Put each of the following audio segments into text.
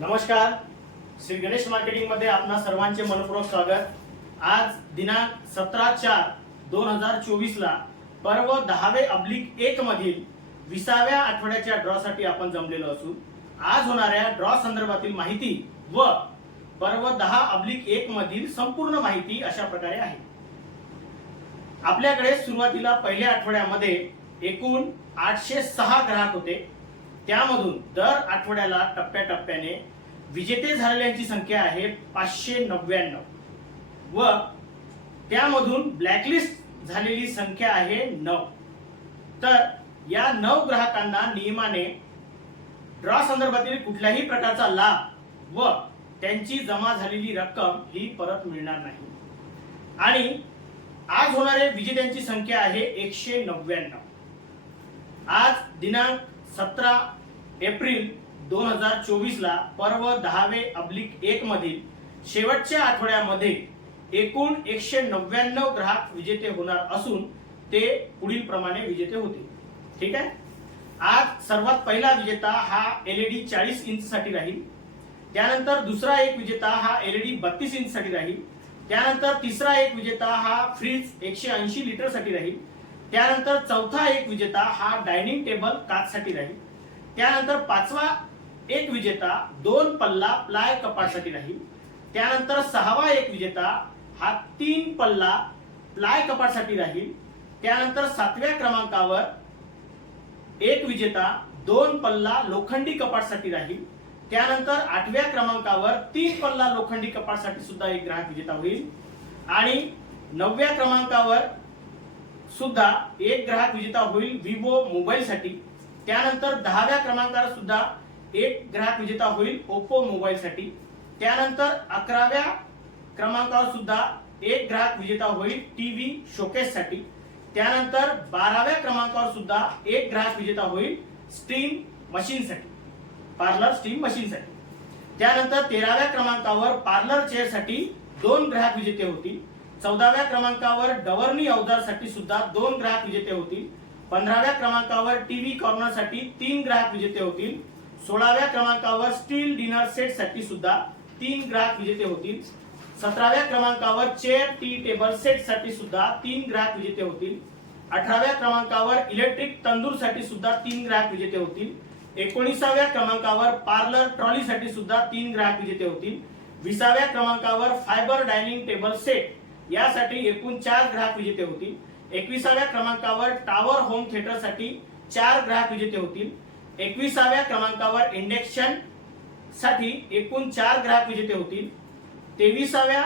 नमस्कार, श्री गणेश मार्केटिंग मध्ये आपणा सर्वांचे मनपूर्वक स्वागत। आज दिनांक 17/4/2024 ला पर्व 10/1 मधील 20व्या आठवड्याच्या ड्रॉ साठी आपण जमलेलो असून आज होणाऱ्या ड्रॉ संदर्भातील माहिती व पर्व 10/1 मधील संपूर्ण माहिती अशा प्रकारे आहे। आपल्याकडे सुरुवातीला पहिल्या आठवड्यामध्ये एकूण 806 ग्राहक होते। त्यामधून दर आठवड्याला टप्प्याटप्प्याने विजेते झालेल्यांची संख्या आहे 599 व त्यामधून ब्लॅकलिस्ट झालेली संख्या आहे 9। तर या 9 ग्राहकांना नियमाने ड्रॉ संदर्भातील कुठल्याही प्रकारचा लाभ व त्यांची जमा झालेली रक्कम ही परत मिळणार नाही। आणि आज होणारे विजेत्यांची संख्या आहे 199। आज दिनांक 17 एप्रिल 2024 ला पर्व 10/1 मधील शेवटच्या आठवड्यामध्ये एकूण 199 ग्राहक विजेते होणार असून ते पुढील प्रमाणे विजेते होते। ठीक आहे। आज सर्वात पहिला विजेता हा LED 40 इंच साठी राहील। त्यानंतर दुसरा एक विजेता हा LED 32 इंच साठी राहील। त्यानंतर तिसरा एक विजेता हा फ्रीज 180 लिटर साठी राहील। त्यानंतर चौथा एक विजेता हा डायनिंग टेबल काच साठी राहील। त्यानंतर पाचवा एक विजेता 2 पल्ला प्लाय कपाट साठी राहील। त्यानंतर सहावा एक विजेता हा 3 पल्ला प्लाय कपाट साठी राहील। त्यानंतर 7व्या क्रमांकावर एक विजेता 2 पल्ला लोखंडी कपाट साठी राहील। त्यानंतर 8व्या क्रमांकावर 3 पल्ला लोखंडी कपाट साठी सुद्धा एक ग्राहक विजेता होईल। आणि 9व्या क्रमांकावर सुद्धा एक ग्राहक विजेता होईल विवो मोबाईल साठी। त्यानंतर 10व्या क्रमांकावर सुद्धा एक ग्राहक विजेता होईल ओप्पो मोबाईल साठी। त्यानंतर 11व्या क्रमांकावर सुद्धा एक ग्राहक विजेता होईल टीव्ही शोकेस साठी। त्यानंतर 12व्या क्रमांकावर सुद्धा एक ग्राहक विजेता होईल स्टीम मशीन साठी, पार्लर स्टीम मशीन साठी। त्यानंतर 13व्या क्रमांकावर पार्लर चेअर साठी 2 ग्राहक विजेते होतील। 14व्या क्रमांकावर डवरणी अवजार साठी सुद्धा 2 ग्राहक विजेते होतील। 15व्या क्रमांकावर टीव्ही कॉर्नर साठी 3 ग्राहक विजेते होतील। 16व्या क्रमांकावर स्टील डिनर सेट साठी सुद्धा 3 ग्राहक विजेते होतील। 17व्या क्रमांकावर चेअर टी टेबल सेट साठी सुद्धा 3 ग्राहक विजेते होतील। 18व्या क्रमांकावर इलेक्ट्रिक तंदूर साठी सुद्धा 3 ग्राहक विजेते होतील। 19व्या क्रमांकावर पार्लर ट्रॉली साठी सुद्धा 3 ग्राहक विजेते होतील। 20व्या क्रमांकावर फायबर डायनिंग टेबल सेट यासाठी एकूण 4 ग्राहक विजेते होतील। 21व्या क्रमांकावर टॉवर होम थिएटर साठी 4 ग्राहक विजेते होतील। 21व्या क्रमांकावर इंडक्शन साठी एकूण 4 ग्राहक विजेते होतील। 23व्या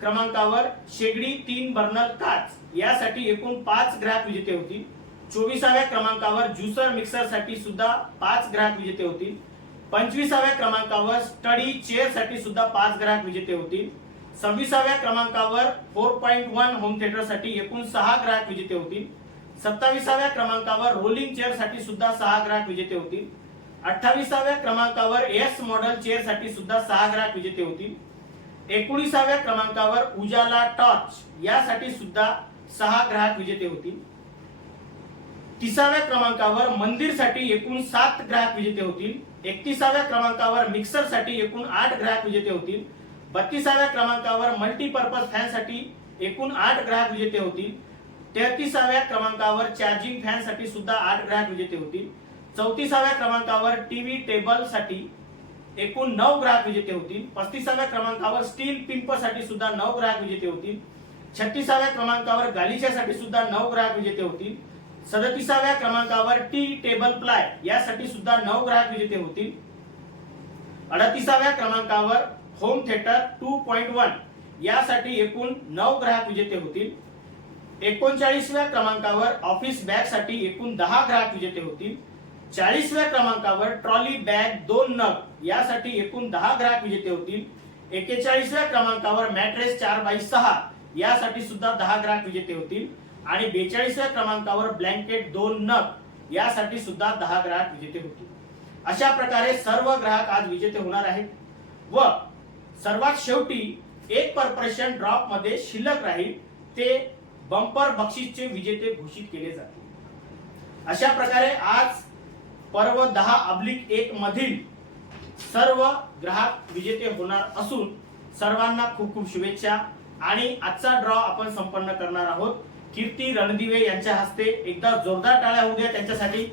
क्रमांकावर शेगडी 3 बर्नर काच यासाठी एकूण 5 ग्राहक विजेते होतील। 24व्या क्रमांकावर ज्युसर मिक्सर साठी सुद्धा 5 ग्राहक विजेते होतील। 25व्या क्रमांकावर स्टडी चेअर साठी सुद्धा 5 ग्राहक विजेते होतील। 26व्या क्रमांकावर 4.1 होम थिएटर साठी एकूण 6 ग्राहक विजेते होतील। 27व्या क्रमांकावर रोलिंग चेअर साठी सुद्धा 6 ग्राहक विजेते होतील। 28व्या क्रमांकावर एस मॉडेल चेअर साठी सुद्धा 6 ग्राहक विजेते होतील। 19व्या क्रमांकावर उजाला टॉर्च यासाठी सुद्धा 6 ग्राहक विजेते होतील। 30व्या क्रमांकावर मंदिर साठी एकूण 7 ग्राहक विजेते होतील। 31व्या क्रमांकावर मिक्सर साठी एकूण 8 ग्राहक विजेते होतील। 32व्या क्रमांकावर मल्टीपर्पज फॅन साठी एकूण 8 ग्राहक विजेते होतील। 33व्या क्रमांकावर चार्जिंग फॅन साठी सुद्धा 8 ग्राहक विजेते होतील। 34व्या क्रमांकावर टीव्ही टेबल साठी एकूण 9 ग्राहक विजेते होतील। 35व्या क्रमांकावर स्टील पिंप साठी सुद्धा 9 ग्राहक विजेते होतील। 36व्या क्रमांकावर गालिचा साठी सुद्धा 9 ग्राहक विजेते होतील। 37व्या क्रमांकावर टी टेबल प्लाय यासाठी सुद्धा 9 ग्राहक विजेते होतील। 38व्या क्रमांकावर होम थिएटर 2.1 यासाठी एकूण 9 ग्राहक विजेते होतील। 39व्या क्रमांकावर ऑफिस बॅग साठी एकूण 10 ग्राहक विजेते होतील। 40व्या क्रमांकावर ट्रॉली बॅग 2 नग यासाठी एकूण 10 ग्राहक विजेते होतील। 41व्या क्रमांकावर मॅट्रेस 4x6 यासाठी सुद्धा 10 ग्राहक विजेते होतील। आणि 42व्या क्रमांकावर ब्लँकेट 2 नग यासाठी सुद्धा 10 ग्राहक विजेते होतील। अशा प्रकारे सर्व ग्राहक आज विजेते होणार आहेत व सर्वात शेवटी एक परप्रेशन ड्रॉप मध्ये शिल्लक राहील ते बंपर बक्षीसचे विजेते घोषित केले जातील। अशा प्रकारे आज पर्व 10/1 मधील सर्व ग्राहक विजेते होणार असून सर्वांना खूप खूप शुभेच्छा। आणि आजचा ड्रॉ आपण संपन्न करणार आहोत कीर्ती रणदिवे यांच्या हस्ते। एकदा जोरदार टाळ्या होऊ द्या त्यांच्यासाठी।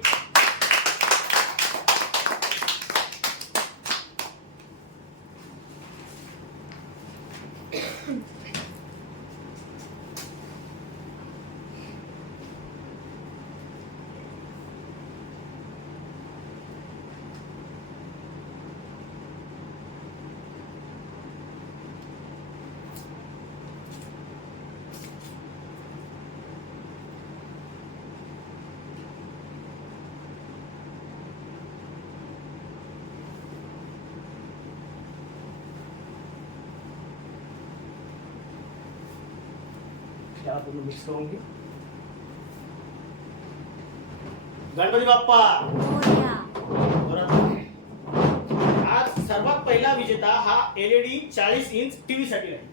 मिक्स करूंगी। गणपती बाप्पा आज सर्वात पहिला विजेता हा एलईडी 40 इंच टीव्ही साठी आहे।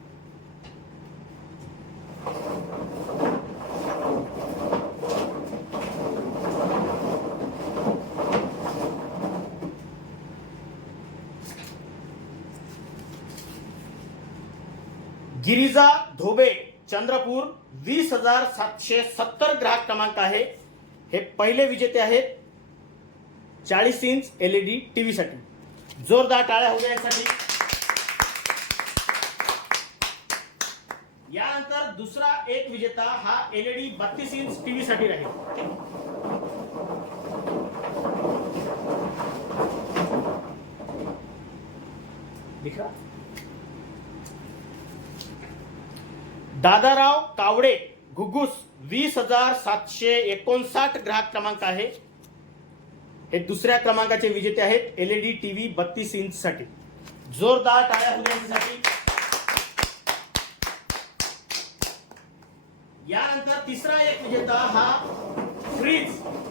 गिरिजा धोबे चंद्रपूर 20,770 ग्राहक क्रमांक आहे। हे पहिले विजेते आहेत 40 इंच एलईडी टीव्ही साठी। जोरदार टाळ्या होऊ द्या यासाठी। यानंतर दुसरा एक विजेता हा एलईडी 32 इंच टीव्ही साठी राहील। दिखा दादाराव कावडे घुगुस 20,759 ग्राहक क्रमांक आहे। हे दुसऱ्या क्रमांकाचे विजेते आहेत एलईडी टीव्ही 32 इंच साठी। जोरदार टाळ्या होऊ द्यासाठी। यानंतर तिसरा एक विजेता हा फ्रीज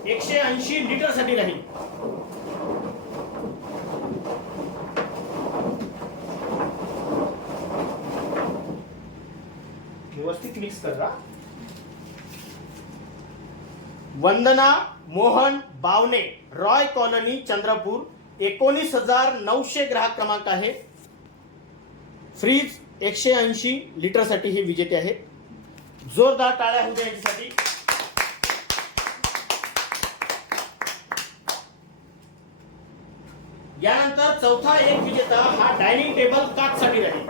180 लिटर साठी राहील। व्यवस्थित मिक्स कर रहा। वंदना मोहन बावने रॉय कॉलनी चंद्रपूर 19,900 ग्राहक क्रमांक आहे। फ्रीज 180 लिटर साठी हे विजेते आहेत। जोरदार टाळ्या होऊ द्या यांच्यासाठी। यानंतर चौथा एक विजेता हा डायनिंग टेबल काच साठी राहील।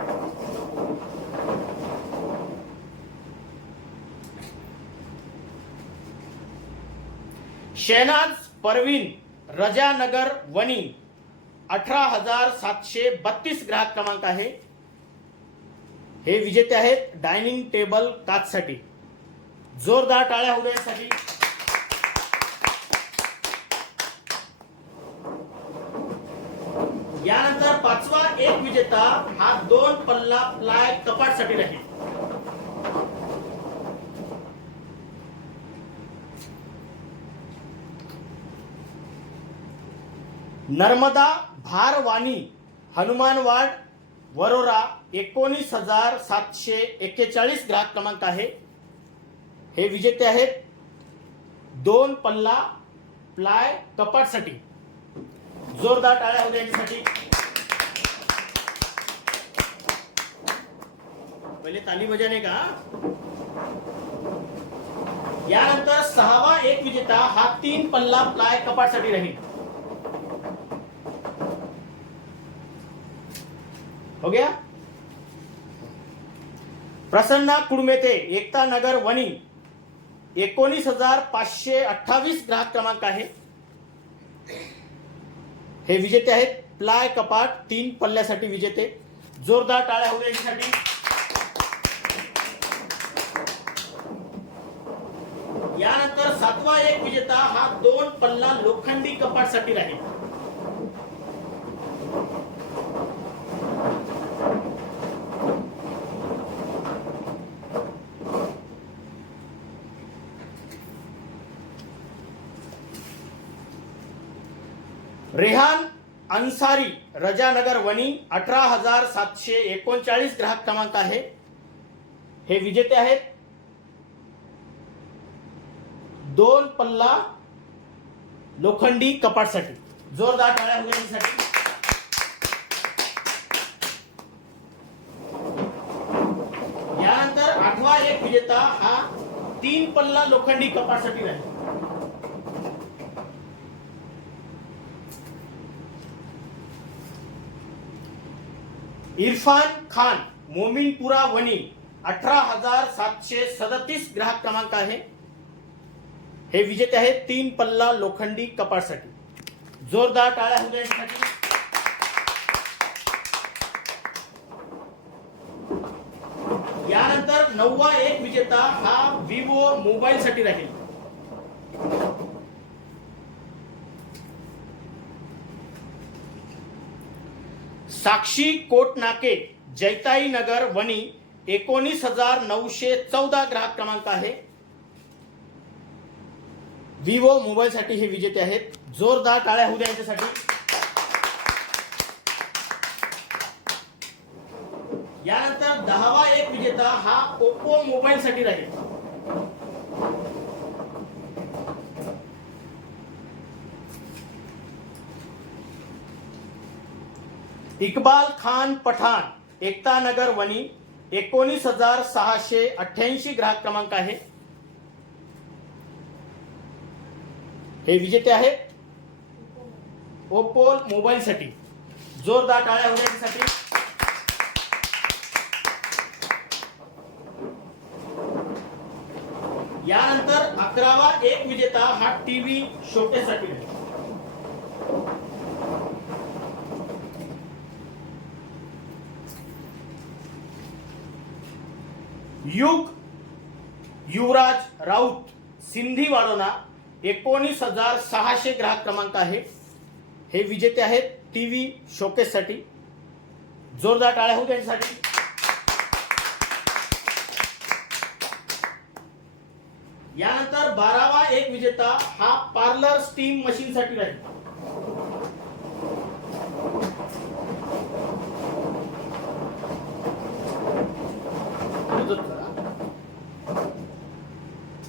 शहनाज परवीन रजानगर वनी 18,732 ग्राहक क्रमांक आहे। हे विजेते आहेत डायनिंग टेबल काच साठी। जोरदार टाळ्या होऊ द्यासाठी। यानंतर पाचवा एक विजेता हा 2 पल्ला प्लाय कपाट साठी राहील। नर्मदा भारवानी हनुमानवाड वरोरा 19,741 ग्राहक क्रमांक आहे। हे विजेते आहेत 2 पल्ला प्लाय कपाट साठी। जोरदार टाळ्या होऊ द्यासाठी। पहिले ताली बजाने का। यानंतर सहावा एक विजेता हा 3 पल्ला प्लाय कपाट साठी राहील। हो गया। प्रसन्ना कुडमेते एकता नगर वनी 19,528 ग्राहक क्रमांक आहे। हे विजेते आहेत प्लाय कपाट 3 पल्ल्यासाठी विजेते। जोरदार टाळ्या होऊ द्यासाठी। यानंतर सातवा एक विजेता हा 2 पल्ला लोखंडी कपाट साठी राहील। रेहान अन्सारी रजानगर वनी 18,739 ग्राहक क्रमांक आहे। हे विजेते आहेत 2 पल्ला लोखंडी कपाटसाठी। जोरदार टाळ्या होऊ द्यासाठी। एक विजेता हा 3 पल्ला लोखंडी कपाटसाठी राहील. इरफान खान मोमीनपुरा वणी 18,737 ग्राहक क्रमांक आहे. हे विजेते आहेत 3 पल्ला लोखंडी कपाटसाठी. जोरदार टाळ्या होऊ द्या यांच्यासाठी. यानंतर 9वा एक विजेता हा विवो मोबाईल साठी राहील. साक्षी कोटनाके जैताई नगर वणी 19,914 ग्राहक क्रमांक आहे. विवो मोबाईल साठी हे विजेते आहेत. जोरदार टाळ्या होऊ द्या यांच्यासाठी. यानंतर 10वा एक विजेता हा ओप्पो मोबाईल साठी राहील. इकबाल खान पठाण एकता नगर वणी 19,688 ग्राहक क्रमांक आहे. हे विजेते आहेत ओप्पो मोबाईल साठी. जोरदार टाळ्या होऊ द्या यांच्यासाठी. यानंतर 11वा एक विजेता हा टीव्ही शोकेस साठी आहे. युवराज राऊत सिंधी वाडोना 19,600 ग्राहक क्रमांक आहे. हे विजेते आहेत टीव्ही शोकेस साठी. जोरदार टाळ्या होऊ त्यांच्यासाठी. यानंतर 12वा एक विजेता हा पार्लर स्टीम मशीन साठी राहील.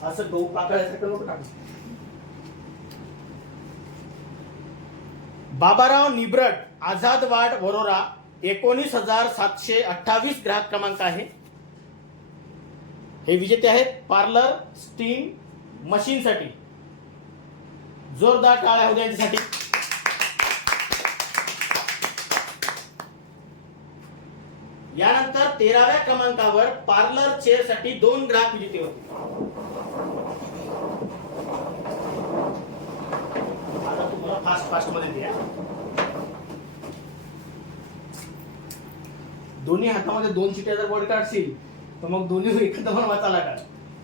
असं गहू पाकळ्यासारखं नको टाकू. बाबाराव निब्रट आझादवाड वरोरा 19,728 ग्राहक क्रमांक आहे. हे विजेते आहेत पार्लर स्टीम मशीन साठी. जोरदार टाळ्या होऊ द्या यांच्यासाठी. यानंतर 13व्या क्रमांकावर पार्लर चेअर साठी 2 ग्राहक विजेते होते. आता तुम्हाला फास्ट मध्ये द्या. दोन्ही हातामध्ये 2 चिठ्ठ्या जर बोर्ड काढशील तर मग दोन्ही एकत्र पण वाचायला काढ.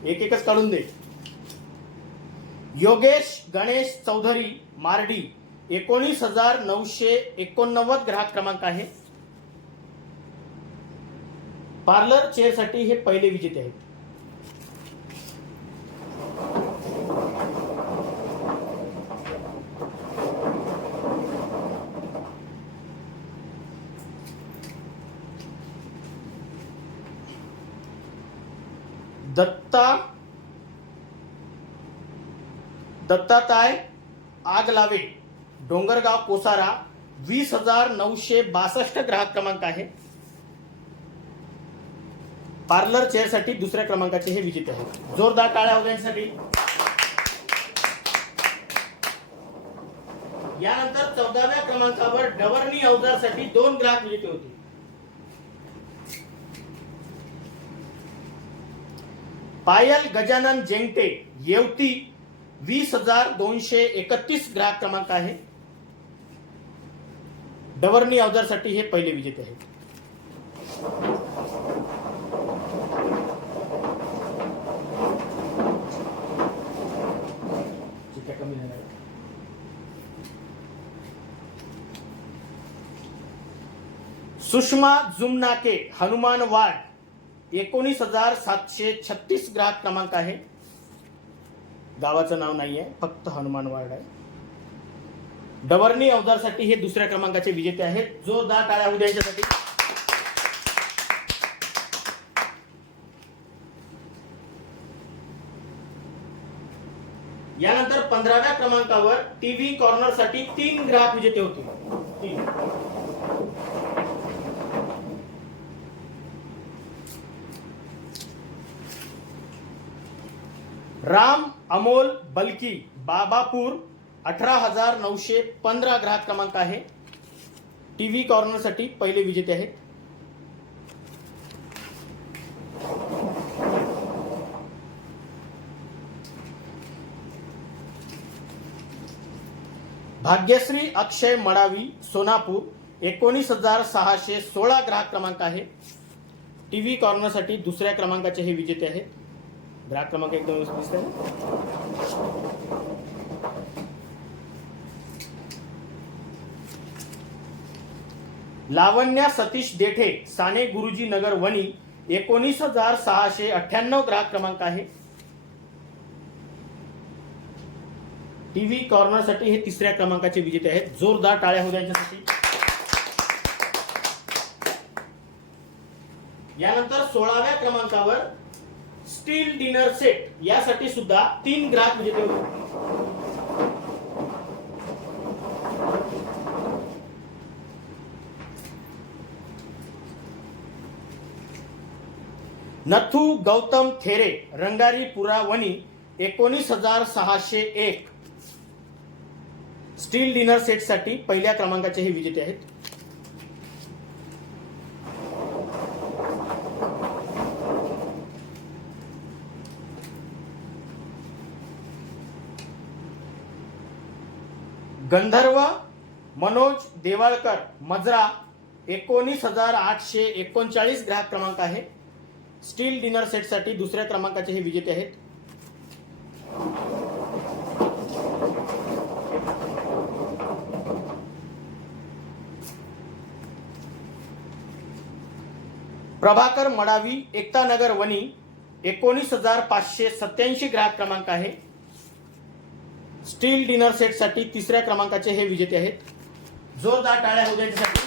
एक एकच काढून दे. योगेश गणेश चौधरी मार्डी 19,989 ग्राहक क्रमांक आहे. पार्लर चेअर साठी हे पहिले विजेते आहेत. दत्ताताय आगलावे डोंगरगाव कोसारा 20,962 ग्राहक क्रमांक आहे. पार्लर चेअर साठी दुसऱ्या क्रमांकाचे हे विजेते आहेत. जोरदार टाळ्या होऊ द्या यांच्यासाठी. यानंतर 14व्या क्रमांकावर डवरणी अवजार साठी 2 ग्राहक विजेते होते. पायल गजानन जेंगटे येवती 20,231 ग्राहक क्रमांक आहे. डवरणी अवजार साठी हे पहिले विजेते आहेत. सुषमा जुमनाके हनुमानवाड 19,736 ग्राहक क्रमांक आहे. गावाचं नाव नाहीये, फक्त हनुमानवाड आहे. डवरणी अवजार साठी हे दुसऱ्या क्रमांकाचे विजेते आहेत. जोरदार टाळ्या होऊ द्या यांच्यासाठी. यानंतर 15व्या क्रमांकावर टीव्ही कॉर्नर साठी 3 ग्राहक विजेते होते. 3. राम अमोल बलकी बाबापूर 18,915 ग्राहक क्रमांक आहे. टीव्ही कॉर्नरसाठी पहिले विजेते आहेत. भाग्यश्री अक्षय मडावी सोनापूर 19,616 ग्राहक क्रमांक आहे. टीव्ही कॉर्नरसाठी दुसऱ्या क्रमांकाचे हे विजेते आहेत. ग्राहक क्रमांक एकदम व्यवस्थित दिसतंय. लावण्या सतीश देठे साने गुरुजी नगर वणी 19,698 ग्राहक क्रमांक आहे. टीव्ही कॉर्नरसाठी हे तिसऱ्या क्रमांकाचे विजेते आहेत. जोरदार टाळ्या होऊ द्या यांच्यासाठी. यानंतर 16व्या क्रमांकावर स्टील डिनर सेट यासाठी सुद्धा 3 ग्राहक विजेते होते. नथू गौतम थेरे रंगारी पुरा वणी 19,601 स्टील डिनर सेट साठी पहिल्या क्रमांकाचे हे विजेते आहेत. गंधर्व मनोज देवाळकर मजरा 19,839 ग्राहक क्रमांक आहे. स्टील डिनर सेट साठी दुसऱ्या क्रमांकाचे हे विजेते आहेत. प्रभाकर मडावी एकतानगर वणी 19,587 ग्राहक क्रमांक आहे. स्टील डिनर सेट साठी तिसऱ्या क्रमांकाचे हे विजेते आहेत. जोरदार टाळ्या होऊ द्या यांच्यासाठी.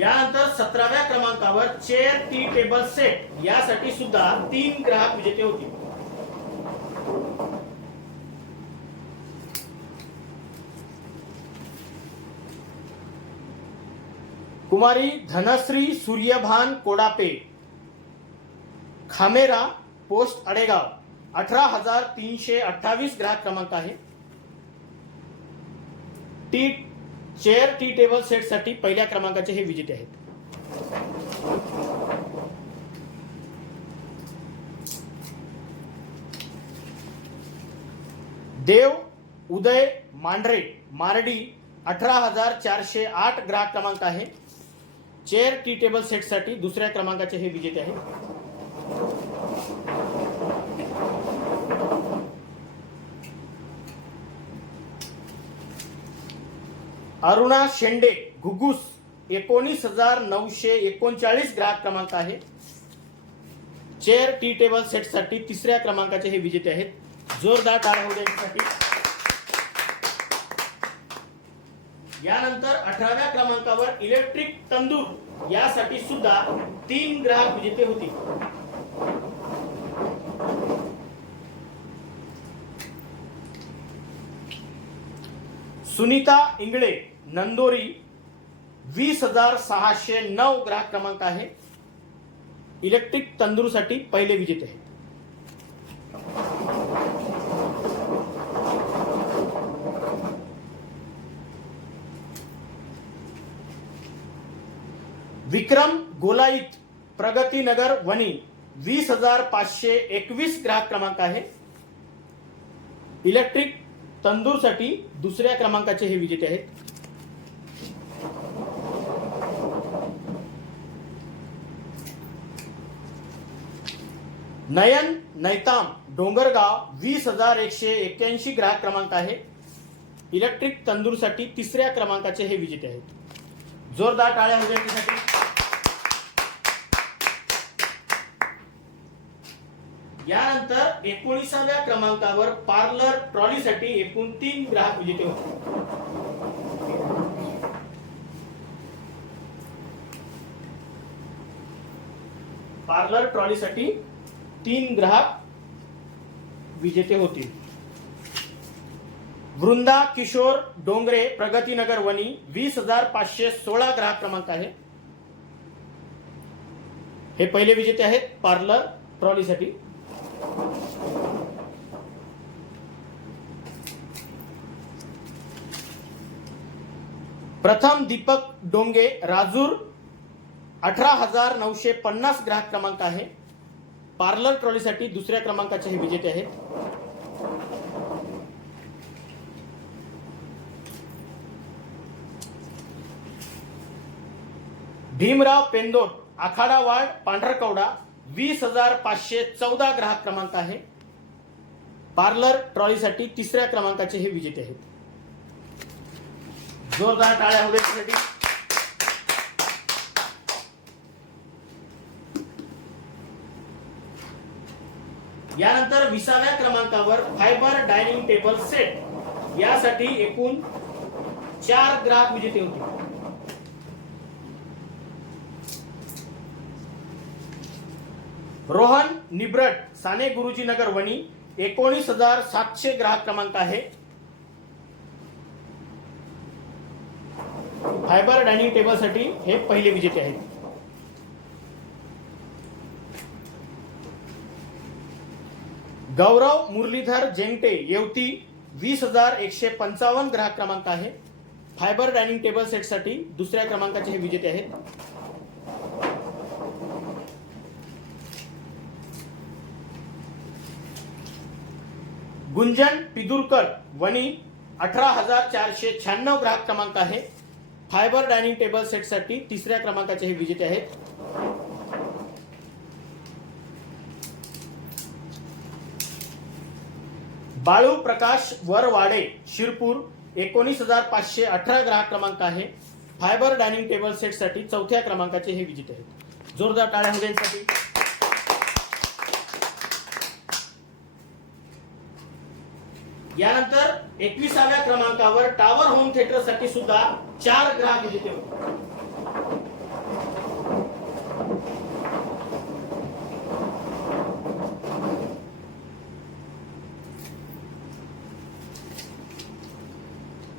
यानंतर 17व्या क्रमांकावर चेअर टी टेबल सेट यासाठी सुद्धा 3 ग्राहक विजेते होते. कुमारी धनश्री सूर्यभान कोडापे खामेरा पोस्ट अडेगाव 18,328 ग्राहक क्रमांक आहे. चेअर टी टेबल सेट साठी पहिल्या क्रमांकाचे हे विजेते आहेत. देव उदय मांढरे मारडी 18,408 ग्राहक क्रमांक आहे. चेअर टी टेबल सेट साठी दुसऱ्या क्रमांकाचे हे विजेते आहेत. अरुणा शेंडे घुगुस 19,939 ग्राहक क्रमांक आहे. चेअर टी टेबल सेट साठी तिसऱ्या क्रमांकाचे हे विजेते आहेत. जोरदार टाळ्या होऊ द्या यांच्यासाठी. यानंतर 18व्या क्रमांकावर इलेक्ट्रिक तंदूर यासाठी सुद्धा 3 ग्राहक विजेते होते. सुनीता इंगळे नंदोरी 20,609 ग्राहक क्रमांक आहे. इलेक्ट्रिक तंदूरसाठी पहिले विजेते आहेत. विक्रम गोलाईत प्रगतीनगर वणी 20,521 ग्राहक क्रमांक आहे. इलेक्ट्रिक तंदूरसाठी दुसऱ्या क्रमांकाचे हे विजेते आहेत. नयन नैताम डोंगरगाव 20,181 ग्राहक क्रमांक आहे. इलेक्ट्रिक तंदूरसाठी तिसऱ्या क्रमांकाचे हे विजेते आहेत. जोरदार टाळ्या होऊ द्या त्यांच्यासाठी. यानंतर 19व्या क्रमांकावर पार्लर ट्रॉलीसाठी एकूण 3 ग्राहक विजेते होते. पार्लर ट्रॉलीसाठी 3 ग्राहक विजेते होतील. वृंदा किशोर डोंगरे प्रगतीनगर वणी 20,516 ग्राहक क्रमांक आहे. हे पहिले विजेते आहेत पार्लर ट्रॉलीसाठी. प्रथम दीपक डोंगे राजूर 18,950 ग्राहक क्रमांक आहे. पार्लर ट्रॉलीसाठी दुसऱ्या क्रमांकाचे हे विजेते आहेत. भीमराव पेंदोर आखाडा वार्ड पांढरकवडा 20,514 ग्राहक क्रमांक आहे. पार्लर ट्रॉलीसाठी तिसऱ्या क्रमांकाचे हे विजेते आहेत. जोरदार टाळ्या हव्या त्यासाठी. यानंतर 20व्या क्रमांकावर फायबर डायनिंग टेबल सेट यासाठी एकूण 4 ग्राहक विजेते होते. रोहन निब्रट साने गुरुजी नगर वणी 19,700 ग्राहक क्रमांक आहे. फायबर डायनिंग टेबल साठी हे पहिले विजेते आहेत. गौरव मुरलीधर जेंगटे येवती 20,155 ग्राहक क्रमांक आहे. फायबर डायनिंग टेबल सेट साठी दुसऱ्या क्रमांकाचे हे विजेते आहेत. गुंजन पिदुरकर वणी 18,496 ग्राहक क्रमांक आहे. फायबर डायनिंग टेबल सेट साठी तिसऱ्या क्रमांकाचे हे विजेते आहेत. बाळू प्रकाश वरवाडे शिरपूर 19,518 ग्राहक क्रमांक आहे. फायबर डायनिंग टेबल सेट साठी चौथ्या क्रमांकाचे हे विजेते आहेत. जोरदार टाळ्या हव्या त्यांच्यासाठी. यानंतर 21व्या क्रमांकावर टावर होम थिएटर साठी सुद्धा 4 ग्राहक विजेते होते.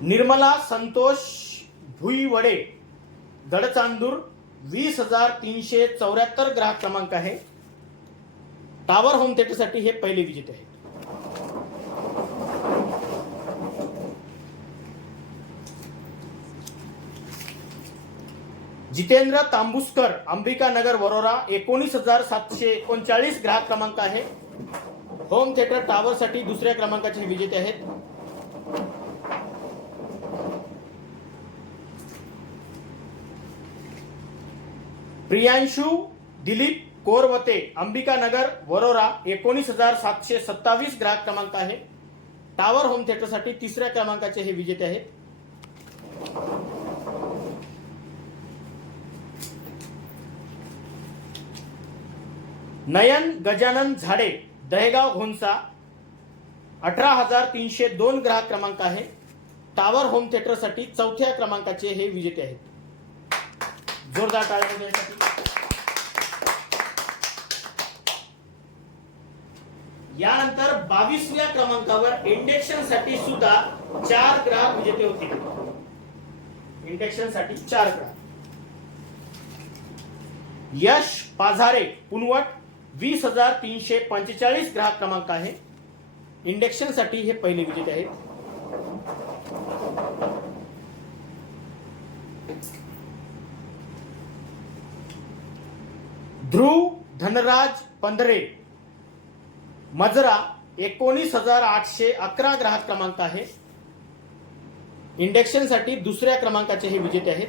निर्मला संतोष भुईवडे गडचांदूर 20,374 ग्राहक क्रमांक आहे. टावर होम थिएटर साठी हे पहिले विजेते आहेत. जितेंद्र तांबुसकर अंबिका नगर वरोरा 19,739 ग्राहक क्रमांक आहे. होम थिएटर टावर साठी दुसऱ्या क्रमांकाचे विजेते आहेत. प्रियांशु दिलीप कोरवते अंबिका नगर वरोरा 19,727 ग्राहक क्रमांक आहे. टावर होम थिएटर साठी तिसऱ्या क्रमांकाचे हे विजेते आहेत. नयन गजानन झाडे दहेगाव घोणसा 18,302 ग्राहक क्रमांक आहे. टावर होम थिएटर साठी चौथ्या क्रमांकाचे हे विजेते आहेत. जोरदार टाळ्या देण्यासाठी. यानंतर 22व्या क्रमांकावर इंडक्शन साठी सुद्धा 4 ग्राहक विजेते होते. इंडक्शन साठी 4 ग्राहक. यश पाझारे पुनवट 20,345 ग्राहक क्रमांक आहे. इंडक्शन साठी हे पहिले विजेते आहेत. ध्रुव धनराज पंधरे मजरा 19,811 ग्राहक क्रमांक आहे. इंडक्शन साठी दुसऱ्या क्रमांकाचे हे विजेते आहेत.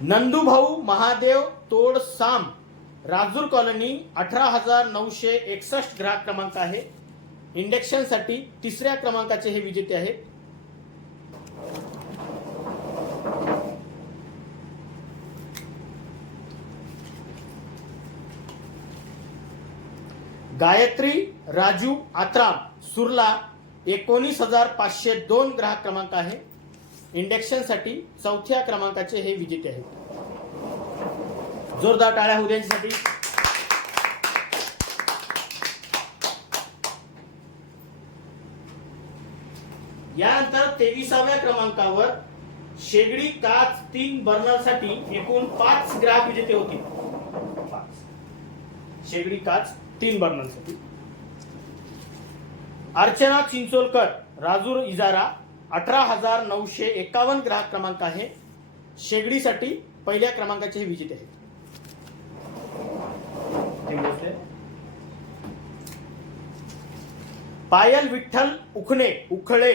नंदूभाऊ महादेव तोडसाम राजूर कॉलनी 18,961 ग्राहक क्रमांक आहे. इंडक्शन साठी तिसऱ्या क्रमांकाचे हे विजेते आहेत. गायत्री राजू आत्राम सुरला 19,502 ग्राहक क्रमांक आहे. इंडक्शन साठी चौथ्या क्रमांकाचे हे विजेते आहेत. जोरदार टाळ्या होऊ द्या यांच्यासाठी. यानंतर 23व्या क्रमांकावर शेगडी काच 3 बर्नर साठी एकूण 5 ग्राहक विजेते होते. 5 शेगडी काच 3 बर्नर साठी. अर्चना चिंचोलकर, राजूर इजारा, 18,951 ग्राहक क्रमांक आहे. शेगडीसाठी पहिल्या क्रमांकाचे हे विजेते आहेत. पायल विठ्ठल उखणे, उखळे,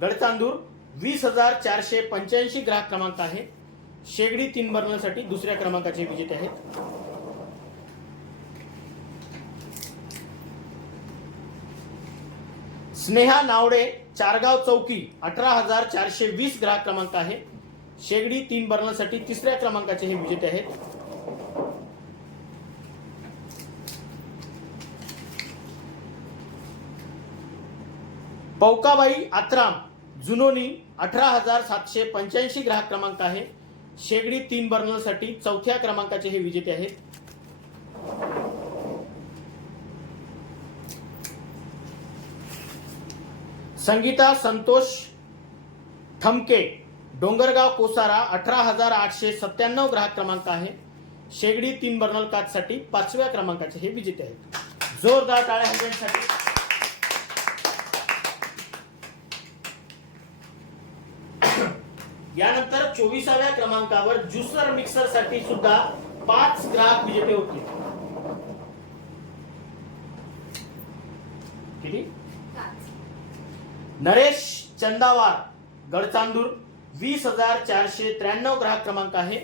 गडचांदूर, 20,485 ग्राहक क्रमांक आहे. शेगडी 3 बर्नरसाठी दुसऱ्या क्रमांकाचे विजेते आहेत. स्नेहा नावडे, चारगाव चौकी, 18,420 ग्राहक क्रमांक आहे. शेगडी 3 बर्नरसाठी तिसऱ्या क्रमांकाचे हे विजेते आहेत. पौकाबाई आत्राम, जुनोनी, 18,785 ग्राहक क्रमांक आहे. शेगडी 3 बर्नरसाठी चौथ्या क्रमांकाचे हे विजेते आहेत. संगीता संतोष ठमके, डोंगरगाव कोसारा, 18,897 ग्राहक क्रमांक आहे. शेगडी 3 बर्नर काचसाठी 5व्या क्रमांकाचे हे विजेते आहेत. जोरदार टाळ्या ह्यांच्यासाठी. यानंतर 24व्या क्रमांकावर ज्युसर मिक्सर साठी सुद्धा 5 ग्राहक विजेते होते. किती? नरेश चंदावार, गडचांदूर, 20,493 ग्राहक क्रमांक आहे.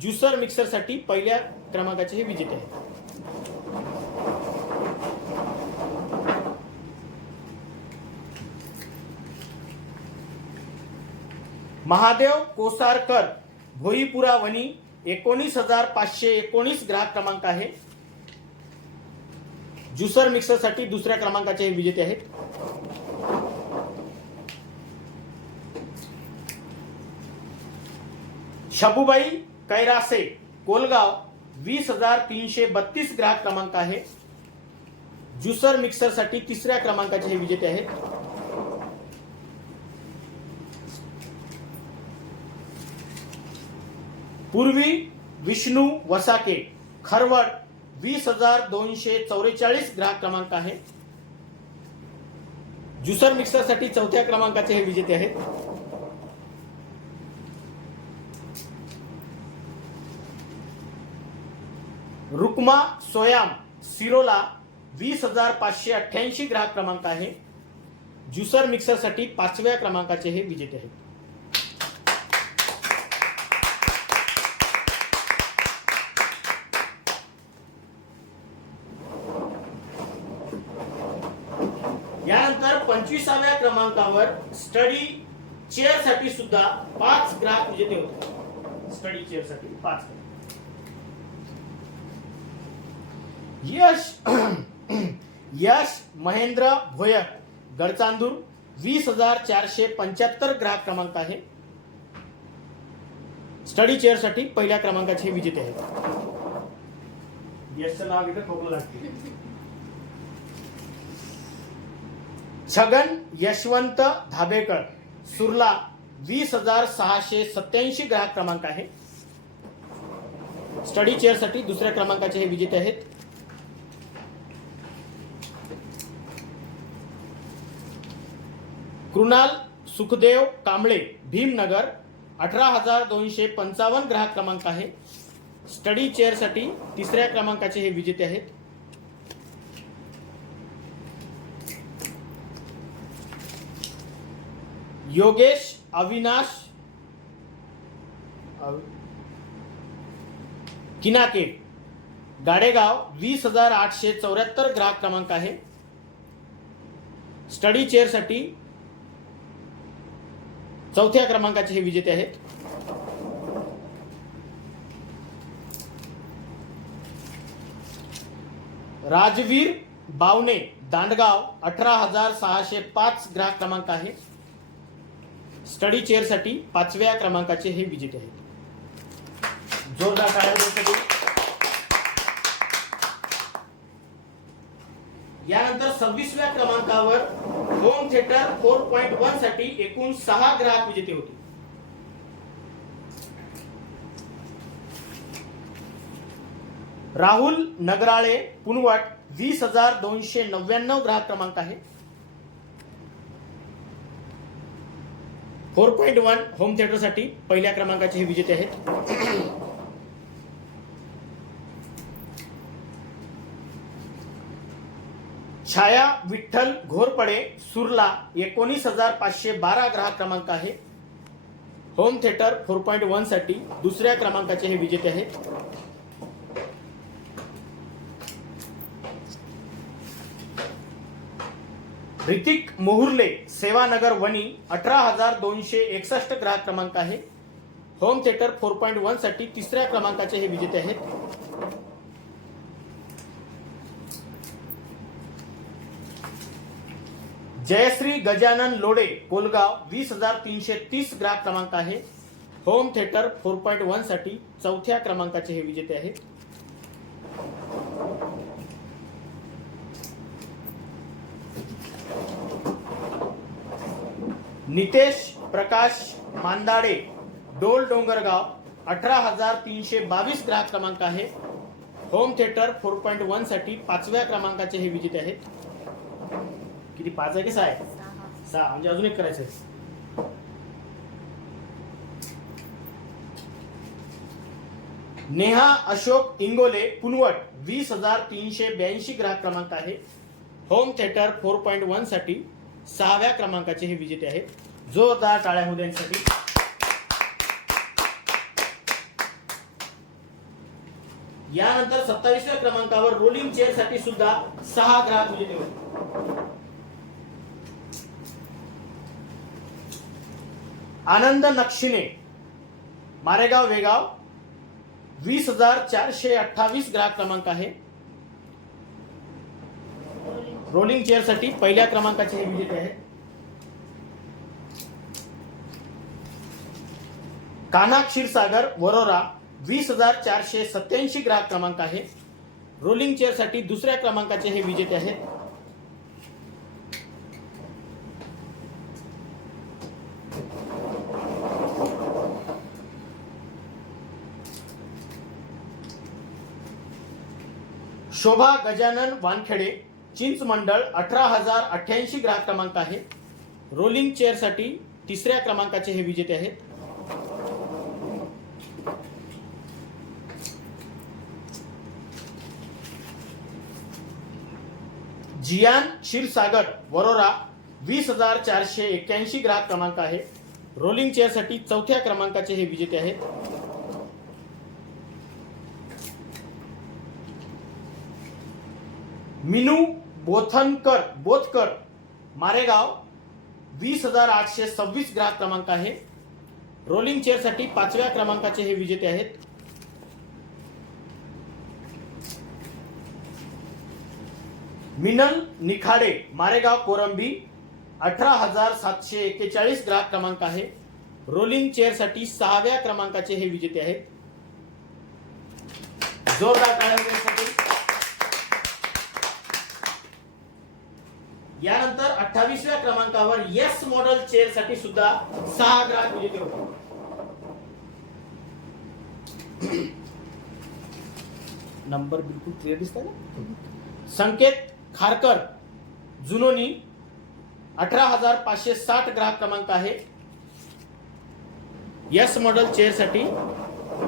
ज्युसर मिक्सर साठी पहिल्या क्रमांकाचे हे विजेते आहेत. महादेव कोसारकर, भोईपुरा वणी, 19,519 ग्राहक क्रमांक आहे. ज्युसर मिक्सर साठी दुसऱ्या क्रमांकाचे हे विजेते आहेत. शबुबाई कैरासे, कोलगाव, 20,332 ग्राहक क्रमांक आहे. ज्युसर मिक्सर साठी तिसऱ्या क्रमांकाचे हे विजेते आहेत. पूर्वी विष्णू वसाके, खरवड, 20,244 ग्राहक क्रमांक आहे. ज्युसर मिक्सर साठी चौथ्या क्रमांकाचे हे विजेते आहेत. रुक्मा सोयाम, सिरोला, 20,588 ग्राहक क्रमांक आहे. ज्युसर मिक्सर साठी 5व्या क्रमांकाचे हे विजेते आहेत. यानंतर 25व्या क्रमांकावर स्टडी चेअर साठी सुद्धा 5 ग्राहक विजेते होते. स्टडी चेअर साठी 5. यश महेंद्र भोयर, गडचांदूर, 20,475 ग्राहक क्रमांक आहे. स्टडी चेअर साठी पहिल्या क्रमांकाचे विजेते आहेत. यशचं नाव इकडे ठोकलं लागते. छगन यशवंत धाबेकर, सुरला, 20,687 ग्राहक क्रमांक आहे. स्टडी चेअर साठी दुसऱ्या क्रमांकाचे हे विजेते आहेत. कृणाल सुखदेव कांबळे, भीमनगर, 18,255 ग्राहक क्रमांक आहे. स्टडी चेअर साठी तिसऱ्या क्रमांकाचे हे विजेते आहेत. योगेश अविनाश किनाके, गाडेगाव, 20,874 ग्राहक क्रमांक आहे. स्टडी चेअर साठी चौथ्या क्रमांकाचे हे विजेते आहेत. राजवीर बावणे, दांडगाव, 18,605 ग्राहक क्रमांक आहे. स्टडी चेअर साठी 5व्या क्रमांकाचे हे विजेते आहेत. जोरदार टाळ्या. यानंतर 26व्या क्रमांकावर होम थिएटर 4.1 साठी एकूण 6 ग्राहक विजेते होते. राहुल नगराळे पुनवट 20,299 ग्राहक क्रमांक आहे. 4.1 होम थिएटर साठी पहिल्या क्रमांकाचे हे विजेते आहेत. छाया विठ्ठल घोरपडे सुरला 19,512 ग्राहक क्रमांक आहे. होम थिएटर 4.1 साठी दुसऱ्या क्रमांकाचे हे विजेते आहेत. ऋतिक मोहुर्ले सेवानगर वणी 18,261 ग्राहक क्रमांक आहे. होम थिएटर 4.1 साठी तिसऱ्या क्रमांकाचे हे विजेते आहेत. जयश्री गजानन लोडे कोलगाव 20,330 ग्राहक क्रमांक आहे. होम थिएटर 4.1 साठी चौथ्या क्रमांकाचे हे विजेते आहेत. नितेश प्रकाश मांदाडे डोल डोंगरगाव 18,322 ग्राहक क्रमांक आहे. होम थिएटर 4.1 साठी पाचव्या क्रमांकाचे हे विजेते आहेत. किती 5 आहे की 6 आहे? 6 म्हणजे अजून एक करायचं आहे. नेहा अशोक इंगोले पुनवट 20,382 ग्राहक क्रमांक आहे. होम थिएटर 4.1 साठी 6व्या क्रमांकाचे हे विजेते आहेत. जोरदार टाळ्या होऊ द्या यांच्यासाठी. यानंतर 27व्या क्रमांकावर रोलिंग चेअर साठी सुद्धा 6 ग्राहक विजेते होते. आनंद नक्षिने मारेगाव वेगाव 20,428 ग्राहक क्रमांक आहे. रोलिंग चेअर साठी पहिल्या क्रमांकाचे हे विजेते आहेत. कान्हा क्षीरसागर वरोरा 20,487 ग्राहक क्रमांक आहे. रोलिंग चेअर साठी दुसऱ्या क्रमांकाचे हे विजेते आहेत. शोभा गजानन वानखेडे चिंचमंडळ 18,088 ग्राहक क्रमांक आहे. रोलिंग चेअर साठी तिसऱ्या क्रमांकाचे हे विजेते आहेत. जियान क्षीरसागर वरोरा 20,481 ग्राहक क्रमांक आहे. रोलिंग चेअर साठी चौथ्या क्रमांकाचे हे विजेते आहेत. मिनू बोथकर मारेगाव 20,826 ग्राहक क्रमांक आहे. रोलिंग चेअर साठी पाचव्या क्रमांकाचे हे विजेते आहेत. मिनल निखाडे मारेगाव कोरंबी 18,741 ग्राहक क्रमांक आहे. रोलिंग चेअर साठी 6व्या क्रमांकाचे हे विजेते आहेत. जोरदार टाळ्या देण्यासाठी. यानंतर 28व्या क्रमांकावर येस मॉडेल चेअर साठी सुद्धा 6 ग्राहक विजेते होते. नंबर बिलकुल क्लिअर दिसतोय ना. संकेत खारकर जुनोनी 18,560 ग्राहक क्रमांक आहे. येस मॉडेल चेअर साठी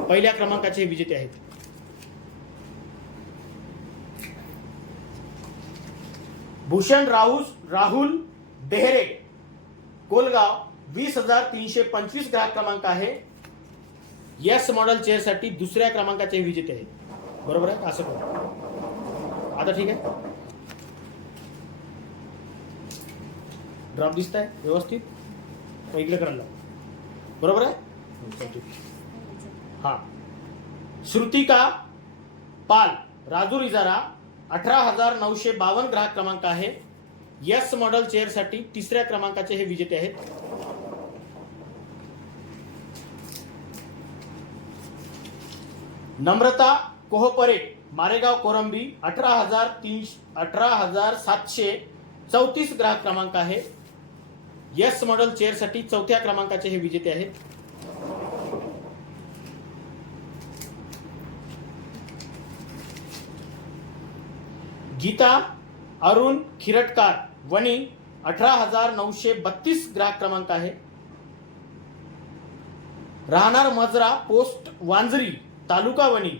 पहिल्या क्रमांकाचे विजेते आहेत. भूषण राहुल बेहरे कोलगाव 20,325 ग्राहक क्रमांक आहे. येस मॉडेल चेअर साठी दुसऱ्या क्रमांकाचे विजेते आहेत. बरोबर आहे असं करू. आता ठीक आहे. ड्रॉप दिसत आहे व्यवस्थित इकडे करायला बरोबर आहे. हा श्रुतिका पाल राजूर इजारा 18,952 ग्राहक क्रमांक आहे. येस मॉडेल चेअर साठी तिसऱ्या क्रमांकाचे हे विजेते आहेत. नम्रता कोहपरे मारेगाव कोरंबी 18,734 ग्राहक क्रमांक आहे. यस मॉडेल चेअरसाठी 4थ्या क्रमांकाचे हे विजेते आहेत. गीता अरुण खिरटकार वणी 18,932 ग्राहक क्रमांक आहे. राहणार मजरा पोस्ट वांजरी तालुका वणी.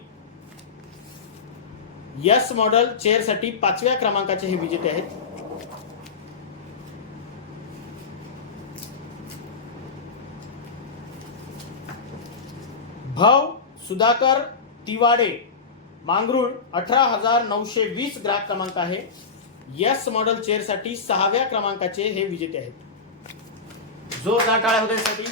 यस मॉडेल चेअरसाठी 5व्या क्रमांकाचे हे विजेते आहेत. भव सुधाकर तिवाडे मांगरूळ 18,920 ग्राहक क्रमांक आहे. यस मॉडेल चेअरसाठी 6व्या क्रमांकाचे हे विजेते आहेत. जोरदार टाळ्या होत्या साठी.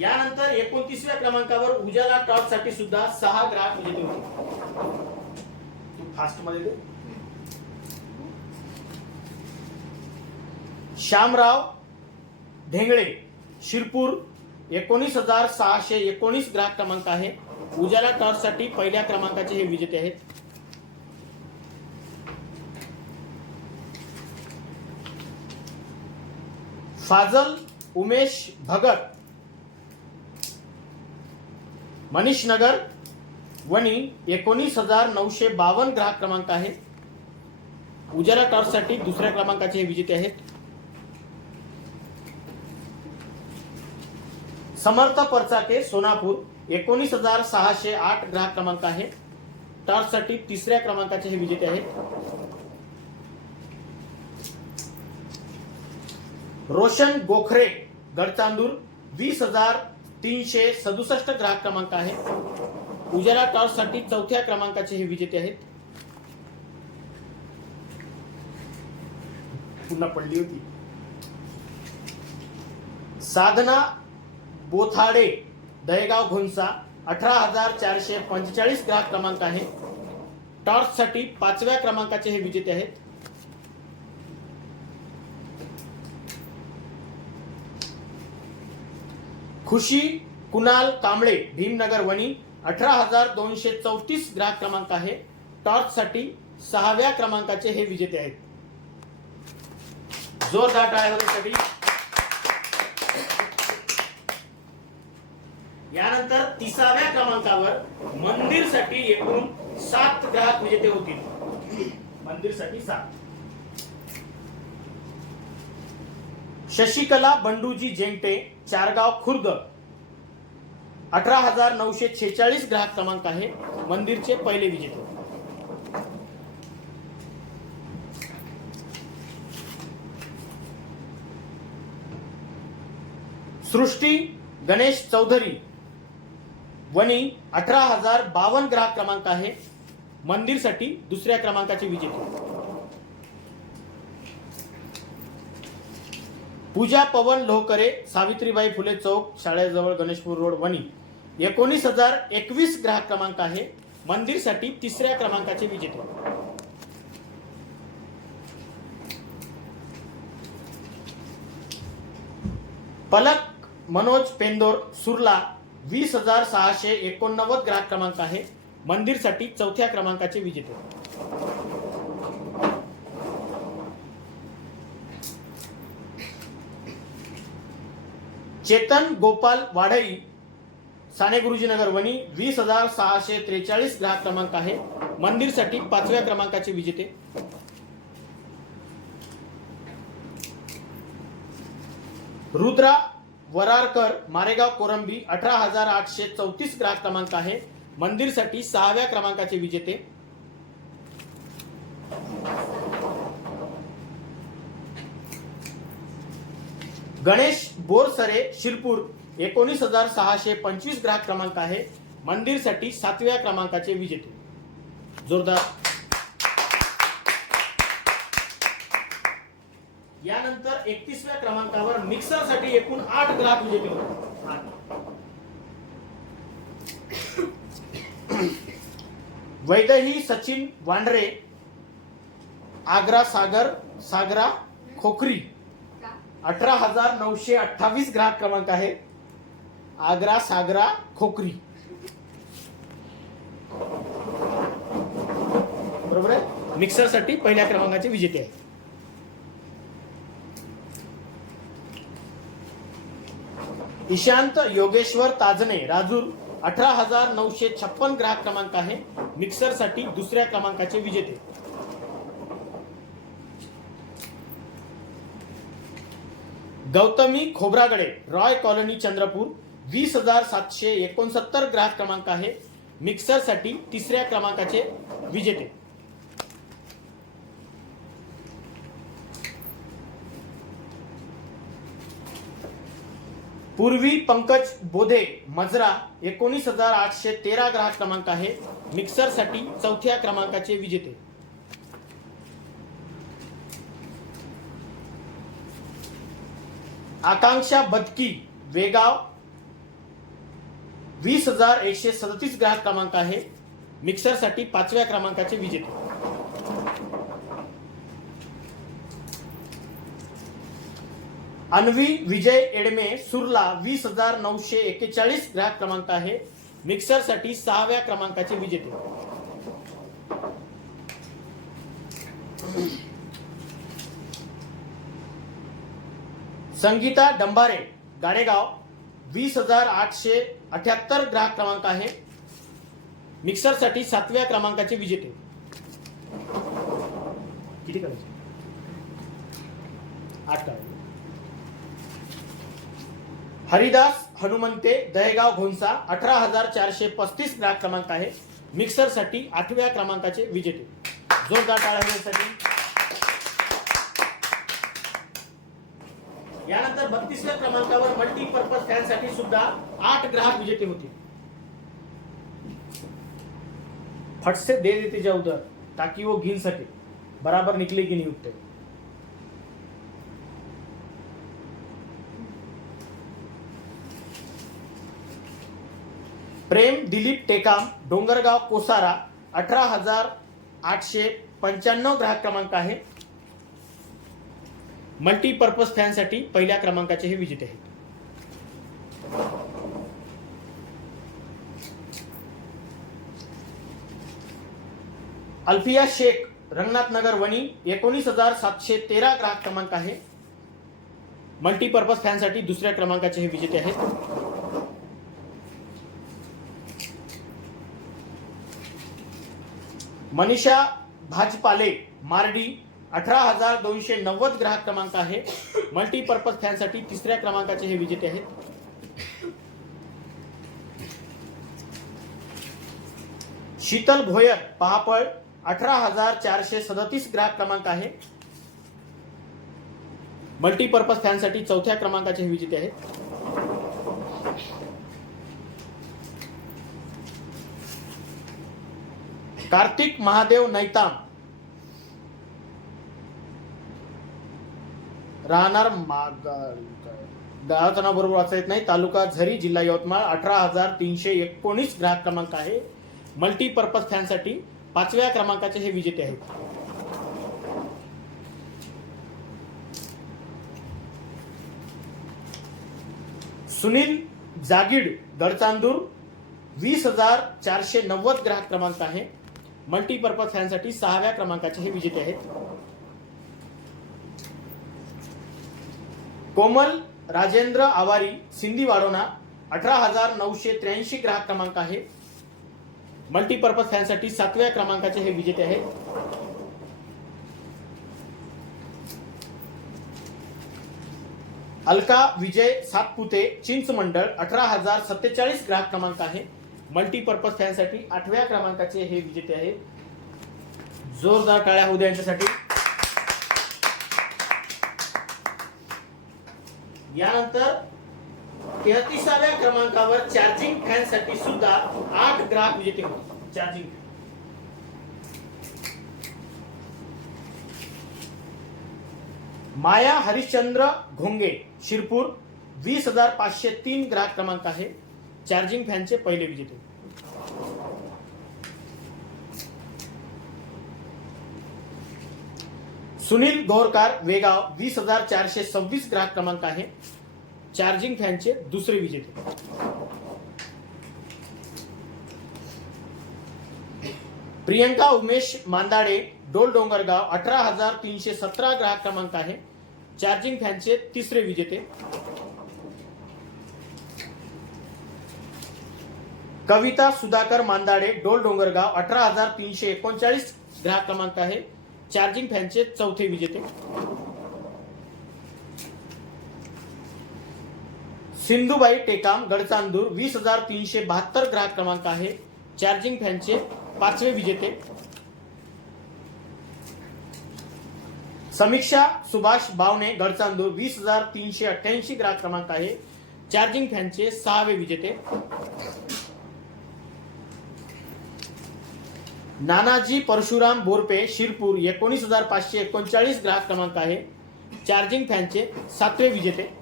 यानंतर 29व्या क्रमांकावर उजाला टॉप साठी सुद्धा 6 ग्राहक विजेते होते. फास्ट मध्ये दे. श्यामराव ढेंगळे शिरपूर 19,619 ग्राहक क्रमांक आहे. उजाला टॉर्च साठी पहिल्या क्रमांकाचे हे विजेते आहेत. फाजल उमेश भगत मनीष नगर वणी 19,952 ग्राहक क्रमांक आहे. उजाला टॉर्च साठी दुसऱ्या क्रमांकाचे हे विजेते आहेत. समर्थ परचाके सोनापूर 19,608 ग्राहक क्रमांक आहे. टॉर्च साठी तिसऱ्या क्रमांकाचे हे विजेते आहेत. रोशन गोखरे गडचांदूर 20,367 ग्राहक क्रमांक आहे. उजाला टॉर्च साठी 4थ्या क्रमांकाचे हे विजेते आहेत. पुन्हा पडली होती. साधना बोथाडे दहेगाव घोणसा 18,445 ग्राहक क्रमांक आहे. टॉर्च साठी 5व्या क्रमांकाचे हे विजेते आहेत. खुशी कुणाल कांबळे भीमनगर वणी 18,234 ग्राहक क्रमांक आहे. टॉर्च साठी 6व्या क्रमांकाचे हे विजेते आहेत. जोरदार टाळ्या साठी. यानंतर 30व्या क्रमांकावर मंदिर साठी एकूण 7 ग्राहक विजेते होतील. मंदिर साठी 7. शशिकला बंडूजी जेंगटे चारगाव खुर्द 18,946 ग्राहक क्रमांक आहे. मंदिरचे पहिले विजेते. सृष्टी गणेश चौधरी वणी 18,052 ग्राहक क्रमांक आहे. मंदिर साठी दुसऱ्या क्रमांकाचे विजेते. पूजा पवन लोहकरे सावित्रीबाई फुले चौक शाळेजवळ गणेशपूर रोड वणी 19,021 ग्राहक क्रमांक आहे. मंदिर साठी तिसऱ्या क्रमांकाचे विजेते. पलक मनोज पेंदोर सुरला 20,689 ग्राहक क्रमांक आहे. मंदिर साठी 4थ्या क्रमांकाचे विजेते. चेतन गोपाल वाढई साने गुरुजी नगर वणी 20,643 ग्राहक क्रमांक आहे. मंदिर साठी 5व्या क्रमांकाचे विजेते. रुद्रा वरारकर मारेगाव कोरंबी 18,834 ग्राहक क्रमांक आहे. मंदिर साठी 6व्या क्रमांकाचे विजेते. गणेश बोरसरे शिरपूर 19,625 ग्राहक क्रमांक आहे. मंदिर साठी 7व्या क्रमांकाचे विजेते. जोरदार. यानंतर 31व्या क्रमांकावर मिक्सर साठी एकूण 8 ग्राहक विजेते होते. वैदही सचिन वांढरे आग्रा सागरा खोखरी 18,928 ग्राहक क्रमांक आहे. आग्रा सागरा खोखरी बरोबर आहे. मिक्सरसाठी पहिल्या क्रमांकाचे विजेते आहे. ईशांत योगेश्वर ताजने राजूर 18,956 ग्राहक क्रमांक आहे. मिक्सरसाठी दुसऱ्या क्रमांकाचे विजेते. गौतमी खोब्रागडे रॉय कॉलनी चंद्रपूर 20,769 ग्राहक क्रमांक आहे. मिक्सरसाठी तिसऱ्या क्रमांकाचे विजेते. पूर्वी पंकज बोधे मजरा 19,813 ग्राहक क्रमांक आहे. मिक्सरसाठी चौथ्या क्रमांकाचे विजेते. आकांक्षा बदकी वेगाव 20,137 ग्राहक क्रमांक आहे. मिक्सरसाठी पाचव्या क्रमांकाचे विजेते. अन्वी विजय एडमे सुरला 20,941 ग्राहक क्रमांक आहे. मिक्सरसाठी सहाव्या क्रमांकाचे विजेते. संगीता डंबारे गाडेगाव 20,878 ग्राहक क्रमांक आहे. मिक्सरसाठी सातव्या क्रमांकाचे विजेते. किती करायचे? 8 करायचे. हरिदास हनुमंते दहेगाव घोंसा 18,435 ग्राहक क्रमांक आहे. मिक्सरसाठी 8व्या क्रमांकाचे विजेते. जोरदार टाळ्या होण्यासाठी. यानंतर 32व्या क्रमांकावर मल्टीपर्पज फॅनसाठी सुद्धा 8 ग्राहक विजेते होते. फट से दे देते जाओ उधर ताकि वो गिन सके बराबर निकले कि नहीं उत्तर. प्रेम दिलीप टेकाम डोंगरगाव कोसारा 18,895 ग्राहक क्रमांक आहे. मल्टीपर्पज फॅनसाठी पहिल्या क्रमांकाचे हे विजेते आहेत. अल्फिया शेख रंगनाथ नगर वणी 19,713 ग्राहक क्रमांक आहे. मल्टीपर्पज फॅनसाठी दुसऱ्या क्रमांकाचे हे विजेते आहेत. मनीषा भाजपाले मार्डी 18,290 ग्राहक क्रमांक आहे. मल्टीपर्पज फॅनसाठी तिसऱ्या क्रमांकाचे हे विजेते आहेत. शीतल भोयर पहापळ 18,437 ग्राहक क्रमांक आहे. मल्टीपर्पज फॅनसाठी चौथ्या क्रमांकाचे हे विजेते आहेत. कार्तिक महादेव नैताम राहणार गावाचं नाव बरोबर वाचता येत नाही, तालुका झरी जिल्हा यवतमाळ 18,319 ग्राहक क्रमांक आहे. मल्टीपर्पज फॅनसाठी पाचव्या क्रमांकाचे हे विजेते आहेत. सुनील जागीड गडचांदूर 20,490 ग्राहक क्रमांक आहे. मल्टीपर्पज फॅनसाठी सहाव्या क्रमांकाचे हे विजेते आहेत. कोमल राजेंद्र आवारी सिंधी वाडोना 18,983 ग्राहक क्रमांक आहे. मल्टीपर्पज फॅनसाठी सातव्या क्रमांकाचे हे विजेते आहेत. अलका विजय सातपुते चिंचमंडळ 18,047 ग्राहक क्रमांक आहे. मल्टीपर्पज फॅनसाठी 8व्या क्रमांकाचे हे विजेते आहेत. जोरदार टाळ्या होऊ द्या यांच्यासाठी. यानंतर 33व्या क्रमांकावर चार्जिंग फॅनसाठी सुद्धा 8 ग्राहक विजेते होते. चार्जिंग माया हरिश्चंद्र घोंगे शिरपूर 20,503 ग्राहक क्रमांक आहे. चार्जिंग फॅनचे पहिले विजेते. सुनील गोरकार वेगाव 20,426 ग्राहक क्रमांक आहे. चार्जिंग फॅनचे दुसरे विजेते. प्रियंका उमेश मांदाडे डोल डोंगरगाव 18,317 ग्राहक क्रमांक आहे, चार्जिंग फॅनचे तिसरे विजेते. कविता सुधाकर मांदाडे डोल डोंगरगाव 18,339 ग्राहक क्रमांक आहे, चार्जिंग फॅनचे चौथे विजेते. सिंधुबाई टेकाम गडचांदूर 20,372 ग्राहक क्रमांक आहे, चार्जिंग फॅनचे पाचवे विजेते. समीक्षा सुभाष बावणे गडचांदूर 20,388 ग्राहक क्रमांक आहे, चार्जिंग फॅनचे सहावे विजेते. नानाजी परशुराम बोरपे शिरपूर 19,539 ग्राहक क्रमांक आहे, चार्जिंग फॅनचे सातवे विजेते.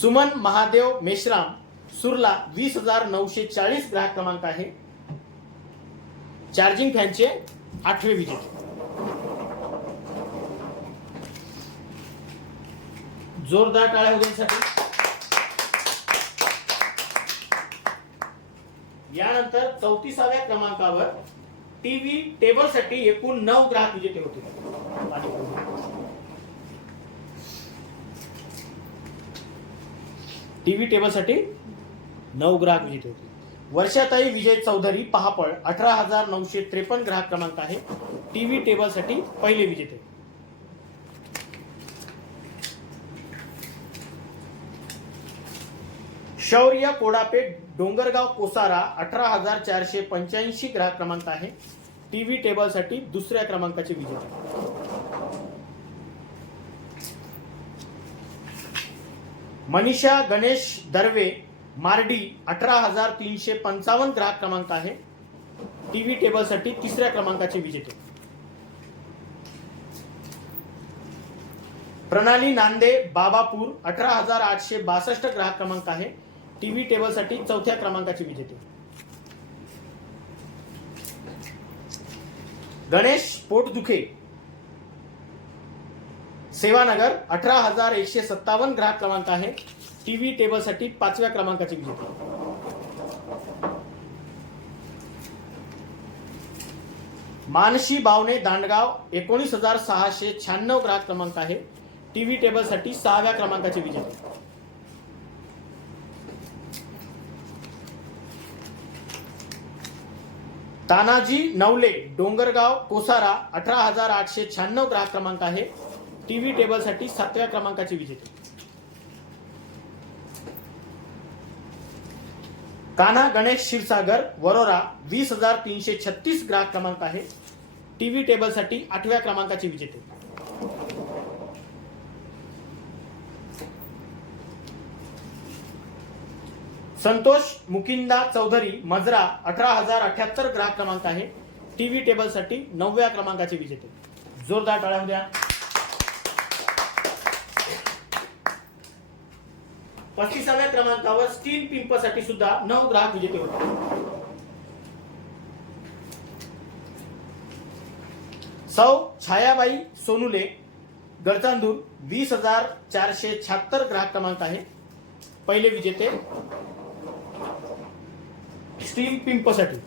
सुमन महादेव मेश्राम सुरला 20,940 ग्राहक क्रमांक आहे, चार्जिंग फॅनचे आठवे विजेते. जोरदार टाळ्या होऊ द्यासाठी. यानंतर 34व्या क्रमांकावर टीव्ही टेबलसाठी एकूण 9 ग्राहक विजेते होते. टीव्ही टेबलसाठी 9 ग्राहक विजेते होते. वर्षाताई विजय चौधरी पहापळ 18,953 ग्राहक क्रमांक आहे, टीव्ही टेबलसाठी पहिले विजेते. शौर्य कोडापे डोंगरगाव कोसारा 18,485 ग्राहक क्रमांक आहे, टीव्ही टेबलसाठी दुसऱ्या क्रमांकाचे विजेते. मनीषा गणेश दर्वे मार्डी 18,355 ग्राहक क्रमांक आहे, टीव्ही टेबलसाठी तिसऱ्या क्रमांकाचे विजेते. प्रणाली नांदे बाबापूर 18,862 ग्राहक क्रमांक आहे, टीव्ही टेबलसाठी चौथ्या क्रमांकाचे विजेते. गणेश पोटदुखे सेवानगर 18,157 ग्राहक क्रमांक आहे, टीव्ही टेबलसाठी पाचव्या क्रमांकाचे विजेते. मानशी बावणे दांडगाव 19,696 ग्राहक क्रमांक आहे, टीव्ही टेबलसाठी सहाव्या क्रमांकाचे विजेते. तानाजी नवले डोंगरगाव कोसारा 18,896 ग्राहक क्रमांक आहे, टीव्ही टेबलसाठी सातव्या क्रमांकाचे विजेते. कान्हा गणेश क्षीरसागर वरोरा 20,336 ग्राहक क्रमांक आहे, टीव्ही टेबलसाठी आठव्या क्रमांकाचे विजेते. संतोष मुकिंदा चौधरी मजरा 18,078 ग्राहक क्रमांक आहे, टीव्ही टेबलसाठी नवव्या क्रमांकाचे विजेते. जोरदार टाळ्या होऊ द्या. 35व्या क्रमांकावर स्टील पिंपसाठी सुद्धा 9 ग्राहक विजेते होते. सौ छायाबाई सोनुले गडचांदूर 20,476 ग्राहक क्रमांक आहे, पहिले विजेते स्टील पिंपसाठी.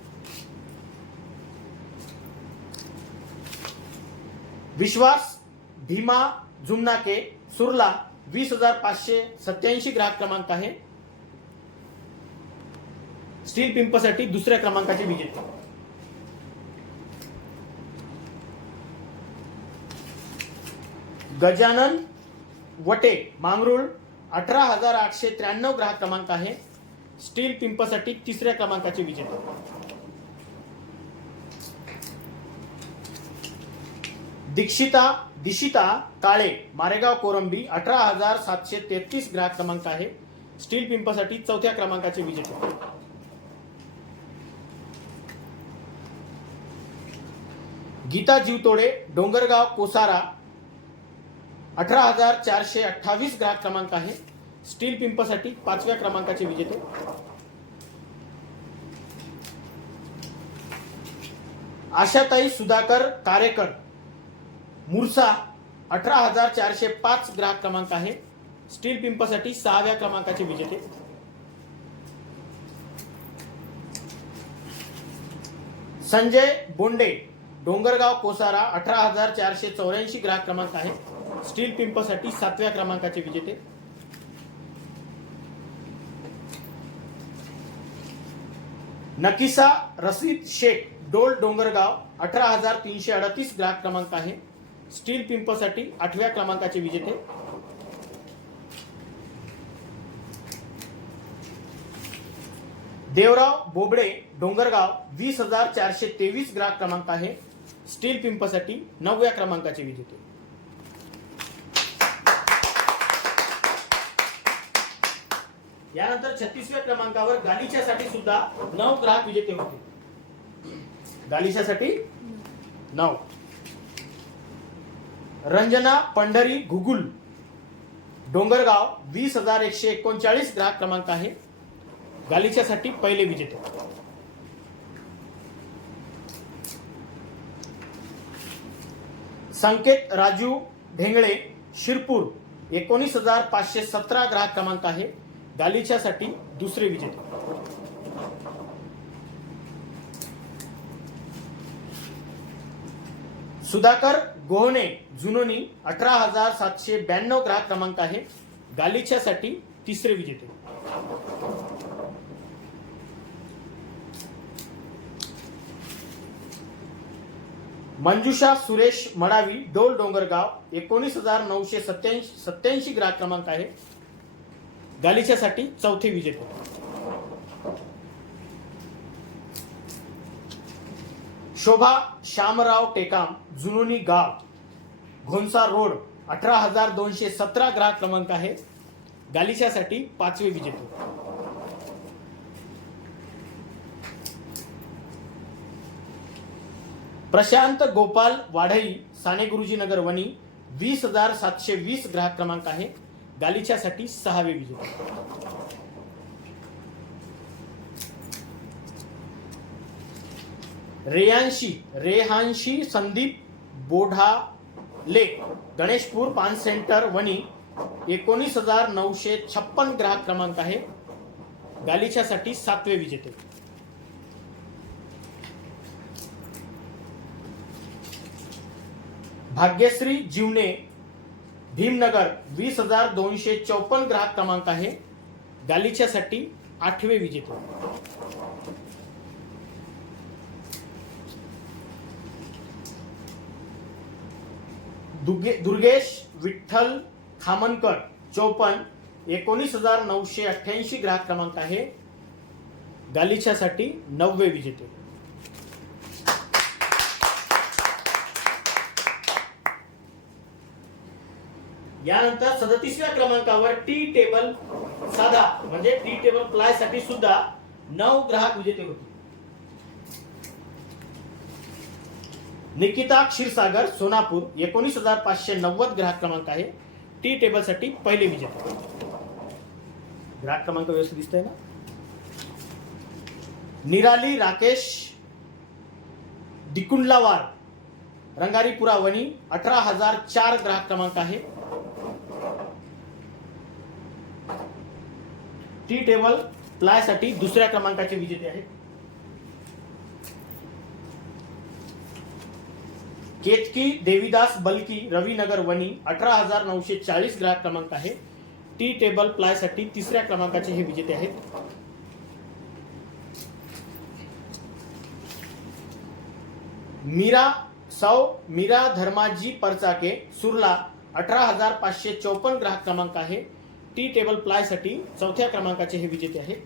विश्वास भीमा जुमनाके सुरला 20,587 ग्राहक क्रमांक आहे, स्टील पिंपसाठी दुसऱ्या क्रमांकाचे विजेते. गजानन वटे मांगरूळ 18,893 ग्राहक क्रमांक आहे, स्टील पिंपसाठी तिसऱ्या क्रमांकाचे विजेते. दिशिता काळे मारेगाव कोरंबी 18,733 ग्राहक क्रमांक आहे, स्टील पिंपसाठी चौथ्या क्रमांकाचे विजेते. गीता जीवतोडे डोंगरगाव कोसारा 18,428 ग्राहक क्रमांक आहे, स्टील पिंपसाठी पाचव्या क्रमांकाचे विजेते. आशाताई सुधाकर कारेकर मुरसा 18,405 ग्राहक क्रमांक आहे, स्टील पिंपसाठी सहाव्या क्रमांकाचे विजेते. संजय बोंडे डोंगरगाव कोसारा 18,484 ग्राहक क्रमांक आहे. स्टील पिंपसाठी 7व्या क्रमांकाचे विजेते. नकिसा रशीद शेख डोल डोंगरगाव 18,338 ग्राहक क्रमांक आहे. स्टील पिंपसाठी 8व्या क्रमांकाचे विजेते. देवराव बोबडे डोंगरगाव 20,423 ग्राहक क्रमांक आहे. स्टील पिंपसाठी 9व्या क्रमांकाचे विजेते. यानंतर 36व्या क्रमांकावर गालिच्यासाठी सुद्धा 9 ग्राहक विजेते होते. गालिच्यासाठी 9. रंजना पंढरी घुगुल डोंगरगाव 20,139 ग्राहक क्रमांक आहे. गालिच्यासाठी पहिले विजेते. संकेत राजू ढेंगळे शिरपूर 19,517 ग्राहक क्रमांक आहे. गालिच्यासाठी दुसरे विजेते. सुधाकर गोहणे जुनोनी 18,792 ग्राहक क्रमांक आहे. गालिच्यासाठी तिसरे विजेते. मंजुषा सुरेश मडावी डोल डोंगरगाव 19,987 ग्राहक क्रमांक आहे. गालिच्यासाठी चौथे विजेते. शोभा शामराव टेकाम जुनोनी गाव घोनसा रोड 18,217 ग्राहक क्रमांक आहे. गालिच्यासाठी 5वे विजेते. प्रशांत गोपाल वाढई साने गुरुजी नगर वणी 20,720 ग्राहक क्रमांक आहे. गालिच्यासाठी 6वे विजेते. रेहांशी संदीप बोढाले गणेशपूर पान सेंटर वणी 19,956 ग्राहक क्रमांक आहे. गालिच्यासाठी 7वे विजेते. भाग्यश्री जीवने भीमनगर 20,254 ग्राहक क्रमांक आहे. गालिच्यासाठी 8वे विजेते. दुर्गेश विठ्ठल खामनकर 54 19,988 ग्राहक क्रमांक आहे. गालिच्यासाठी 9वे विजेते. यानंतर 37व्या क्रमांकावर टी टेबल साधा म्हणजे टी टेबल प्लाय साठी सुद्धा 9 ग्राहक विजेते होते. निकिता क्षीरसागर सोनापूर 19,590 ग्राहक क्रमांक आहे. टी टेबल साठी पहिले विजेते. ग्राहक क्रमांक व्यवस्थित दिसतंय ना. निराली राकेश दिकुंडलावार रंगारीपुरा वणी 18,004 ग्राहक क्रमांक आहे. टी टेबल प्लाय साठी दुसऱ्या क्रमांकाचे विजेते आहेत. केतकी देवीदास बलकी रविनगर वणी 18,940 ग्राहक क्रमांक आहे. टी टेबल प्लाय साठी तिसऱ्या क्रमांकाचे हे विजेते आहेत. मीरा धर्माजी परचाके सुरला 18,554 ग्राहक क्रमांक आहे. टी टेबल प्लाय साठी चौथ्या क्रमांकाचे हे विजेते आहेत.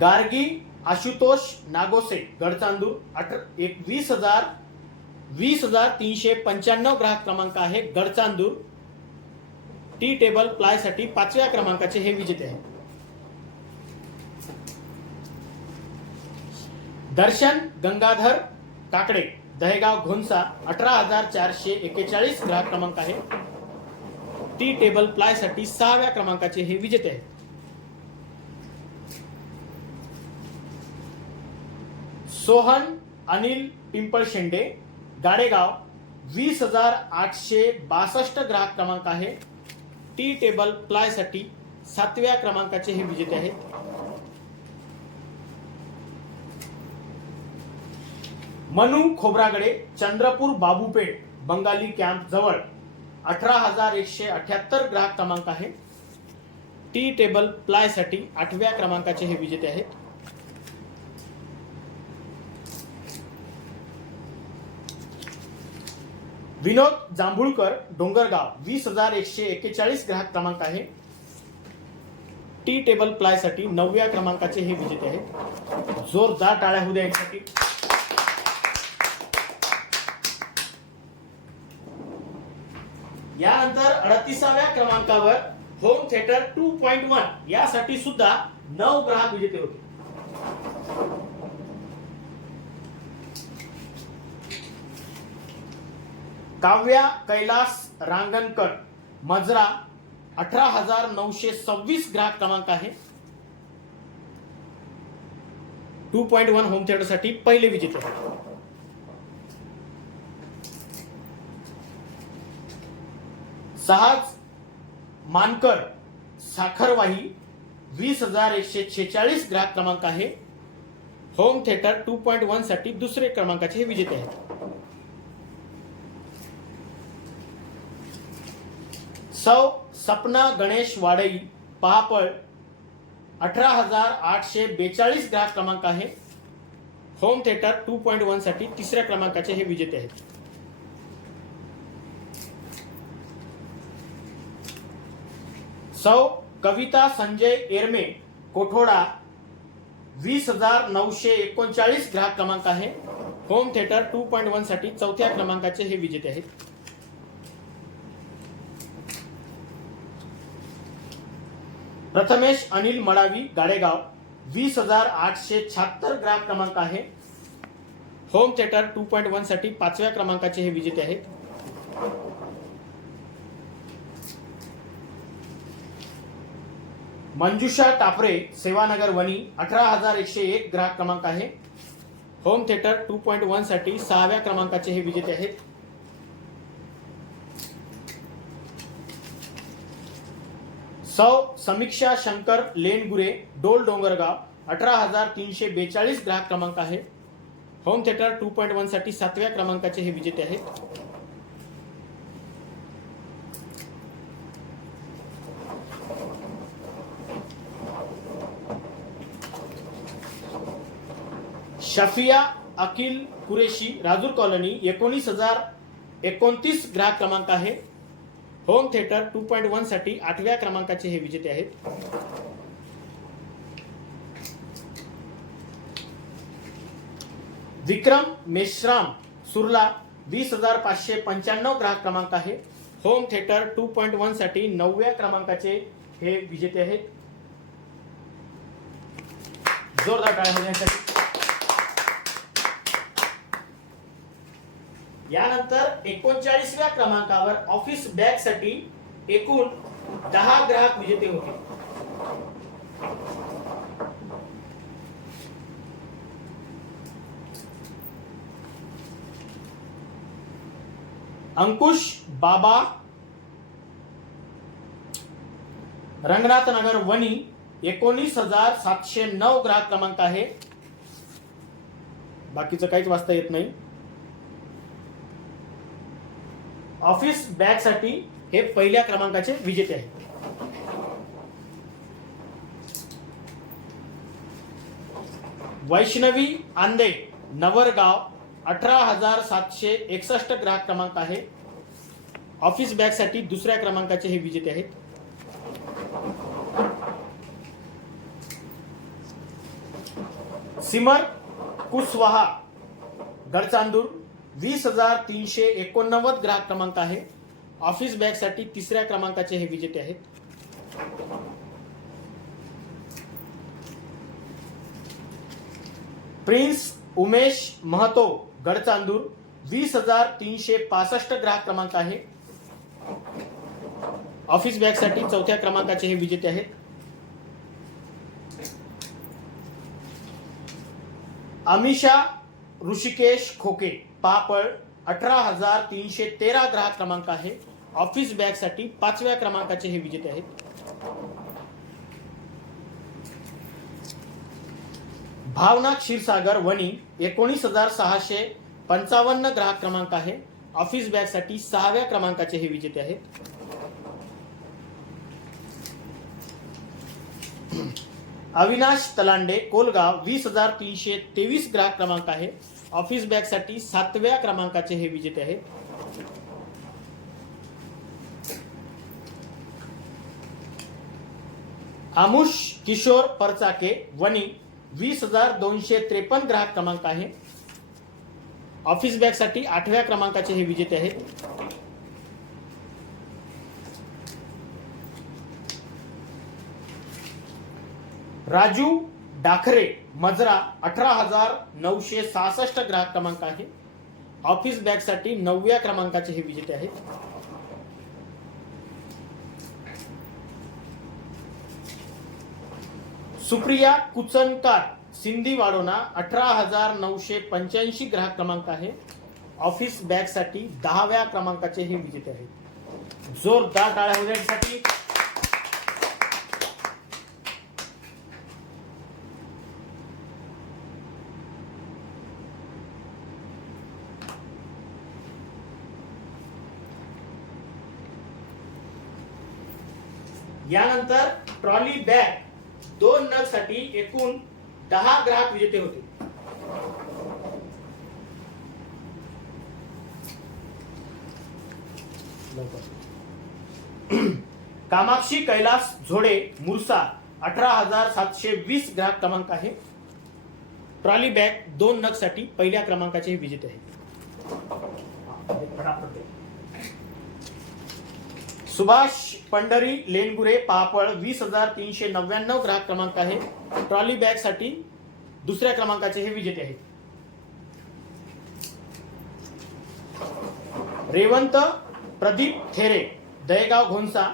गार्गी आशुतोष नागोसे गडचांदूर 20,395 ग्राहक क्रमांक आहे. गडचांदूर टी टेबल प्लाय साठी 5व्या क्रमांकाचे हे विजेते आहेत. दर्शन गंगाधर काकडे दहेगाव घोनसा 18,441 ग्राहक क्रमांक आहे. टी टेबल प्लाय साठी 6व्या क्रमांकाचे हे विजेते आहेत. सोहन अनिल पिंपळशेंडे गाडेगाव 20,862 ग्राहक क्रमांक आहे. टी टेबल प्लाय साठी 7व्या क्रमांकाचे हे विजेते आहेत. मनू खोब्रागडे, चंद्रपूर बाबूपेठ बंगाली कॅम्प जवळ 18,178 ग्राहक क्रमांक आहे. टी टेबल प्लाय साठी 8व्या क्रमांकाचे हे विजेते आहेत. विनोद जांभुळकर, डोंगरगाव 20,141 ग्राहक क्रमांक आहे. टी टेबल प्लाय साठी 9व्या क्रमांकाचे हे विजेते आहेत. जोरदार टाळ्या होऊ द्या यांच्यासाठी. यानंतर 38व्या क्रमांकावर होम थिएटर 2.1 यासाठी सुद्धा 9 ग्राहक विजेते होते. काव्या कैलास रांगणकर, मजरा 18,926 ग्राहक क्रमांक आहे. 2.1 होम थिएटर साठी पहिले विजेते. सहज मानकर, साखरवाही 20,146 ग्राहक क्रमांक आहे. होम थिएटर 2.1 साठी दुसरे क्रमांकाचे हे विजेते आहेत. सौ सपना गणेश वाडई, पहापळ 18,842 ग्राहक क्रमांक आहे. होम थिएटर 2.1 साठी तिसऱ्या क्रमांकाचे हे विजेते आहेत. सौ कविता संजय एरमे, कोठोडा 20,939 ग्राहक क्रमांक आहे. होम थिएटर 2.1 साठी चौथ्या क्रमांकाचे हे विजेते आहेत. प्रथमेश अनिल मडावी, गाडेगाव 20,876 ग्राहक क्रमांक आहे. होम थिएटर 2.1 साठी 5व्या क्रमांकाचे हे विजेते आहेत. मंजुषा टापरे, सेवानगर वणी 18,101 ग्राहक क्रमांक आहे. होम थिएटर 2.1 साठी 6व्या क्रमांकाचे हे विजेते आहेत. सौ समीक्षा शंकर लेनगुरे, डोल डोंगरगाव 18,342 ग्राहक क्रमांक आहे. होम थिएटर 2.1 साठी 7व्या क्रमांकाचे हे विजेते आहेत. शफिया अकिल कुरेशी, राजूर कॉलनी 19,029 ग्राहक क्रमांक आहे. होम थिएटर 2.1 साठी 8व्या क्रमांकाचे हे विजेते आहेत. विक्रम मेश्राम, सुरला 20,595 ग्राहक क्रमांक आहे. होम थिएटर 2.1 साठी 9व्या क्रमांकाचे हे विजेते आहेत. जोरदार टाळ्या होण्यासाठी. यानंतर 39व्या क्रमांकावर ऑफिस बॅग साठी एकूण 10 ग्राहक विजेते होते. अंकुश बाबा, रंगनाथ नगर वणी 19,709 ग्राहक क्रमांक आहे. बाकीचं काहीच वाचता येत नाही. ऑफिस बॅग साठी हे पहिल्या क्रमांकाचे विजेते आहेत. वैष्णवी आंदे, नवरगाव 18,761 ग्राहक क्रमांक आहे. ऑफिस बॅग साठी दुसऱ्या क्रमांकाचे हे विजेते आहेत. सिमर कुशवाहा, गडचांदूर 20,389 ग्राहक क्रमांक आहे. ऑफिस बॅग साठी तिसऱ्या क्रमांकाचे हे विजेते आहेत. प्रिन्स उमेश महतो, गडचांदूर 20,365 ग्राहक क्रमांक आहे. ऑफिस बॅग साठी चौथ्या क्रमांकाचे हे विजेते आहेत. अमिषा ऋषिकेश खोके, पापळ 18,313 ग्राहक क्रमांक आहे. ऑफिस बॅग साठी 5व्या क्रमांकाचे हे विजेते आहेत. भावना क्षीरसागर वणी 19,655 ग्राहक क्रमांक आहे. ऑफिस बॅग साठी 6व्या क्रमांकाचे हे विजेते आहेत. अविनाश तलांडे कोलगाव 20,323 ग्राहक क्रमांक आहे. ऑफिस बॅग साठी 7व्या क्रमांकाचे हे विजेते आहेत. आमुष किशोर परचाके वणी 20,253 ग्राहक क्रमांक आहे. ऑफिस बॅग साठी 8व्या क्रमांकाचे हे विजेते आहेत. राजू डाखरे मजरा 18,966 ग्राहक क्रमांक आहे. ऑफिस बॅग साठी 9व्या क्रमांकाचे हे विजेते आहेत. सुप्रिया कुचनकार सिंधी वाडोना 18,985 ग्राहक क्रमांक आहे. ऑफिस बॅग साठी 10व्या क्रमांकाचे हे विजेते आहेत. जोरदार टाळ्या होऊ द्यासाठी. यानंतर ट्रॉली बॅग 2 नग साठी एकूण 10 ग्राहक विजेते होते. कामाक्षी कैलास झोडे मुरसा 18,720 ग्राहक क्रमांक आहे. ट्रॉली बॅग 2 नग साठी पहिल्या क्रमांकाचे हे विजेते आहेत. सुभाष पंढरी लेनगुरे पापळ 20,399 ग्राहक क्रमांक आहे. ट्रॉली बॅग साठी 2ऱ्या क्रमांकाचे हे विजेते आहेत. रेवंत प्रदीप थेरे दहेगाव घोणसा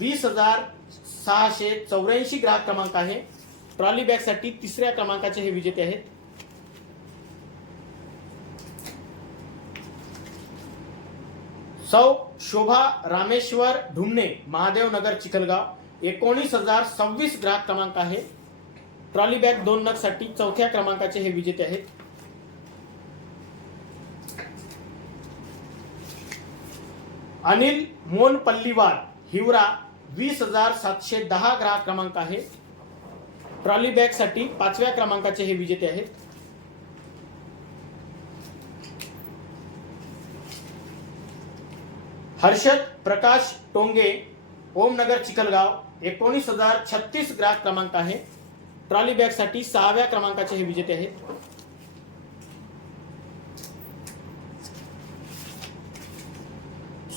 20,684 ग्राहक क्रमांक आहे. ट्रॉली बॅग साठी 3ऱ्या क्रमांकाचे हे विजेते आहेत. सौ शोभा रामेश्वर ढुमणे महादेव नगर चिखलगाव 19,026 ग्राहक क्रमांक आहे. ट्रॉली बॅग 2 नग साठी 4थ्या क्रमांकाचे हे विजेते आहेत. अनिल मोन पल्लीवाल हिवरा 20,710 ग्राहक क्रमांक आहे. ट्रॉली बॅग साठी 5व्या क्रमांकाचे हे विजेते आहेत. हर्षद प्रकाश टोंगे ओमनगर चिखलगाव 19,036 ग्राहक क्रमांक आहे. ट्रॉली बॅग साठी 6व्या क्रमांकाचे हे विजेते आहेत.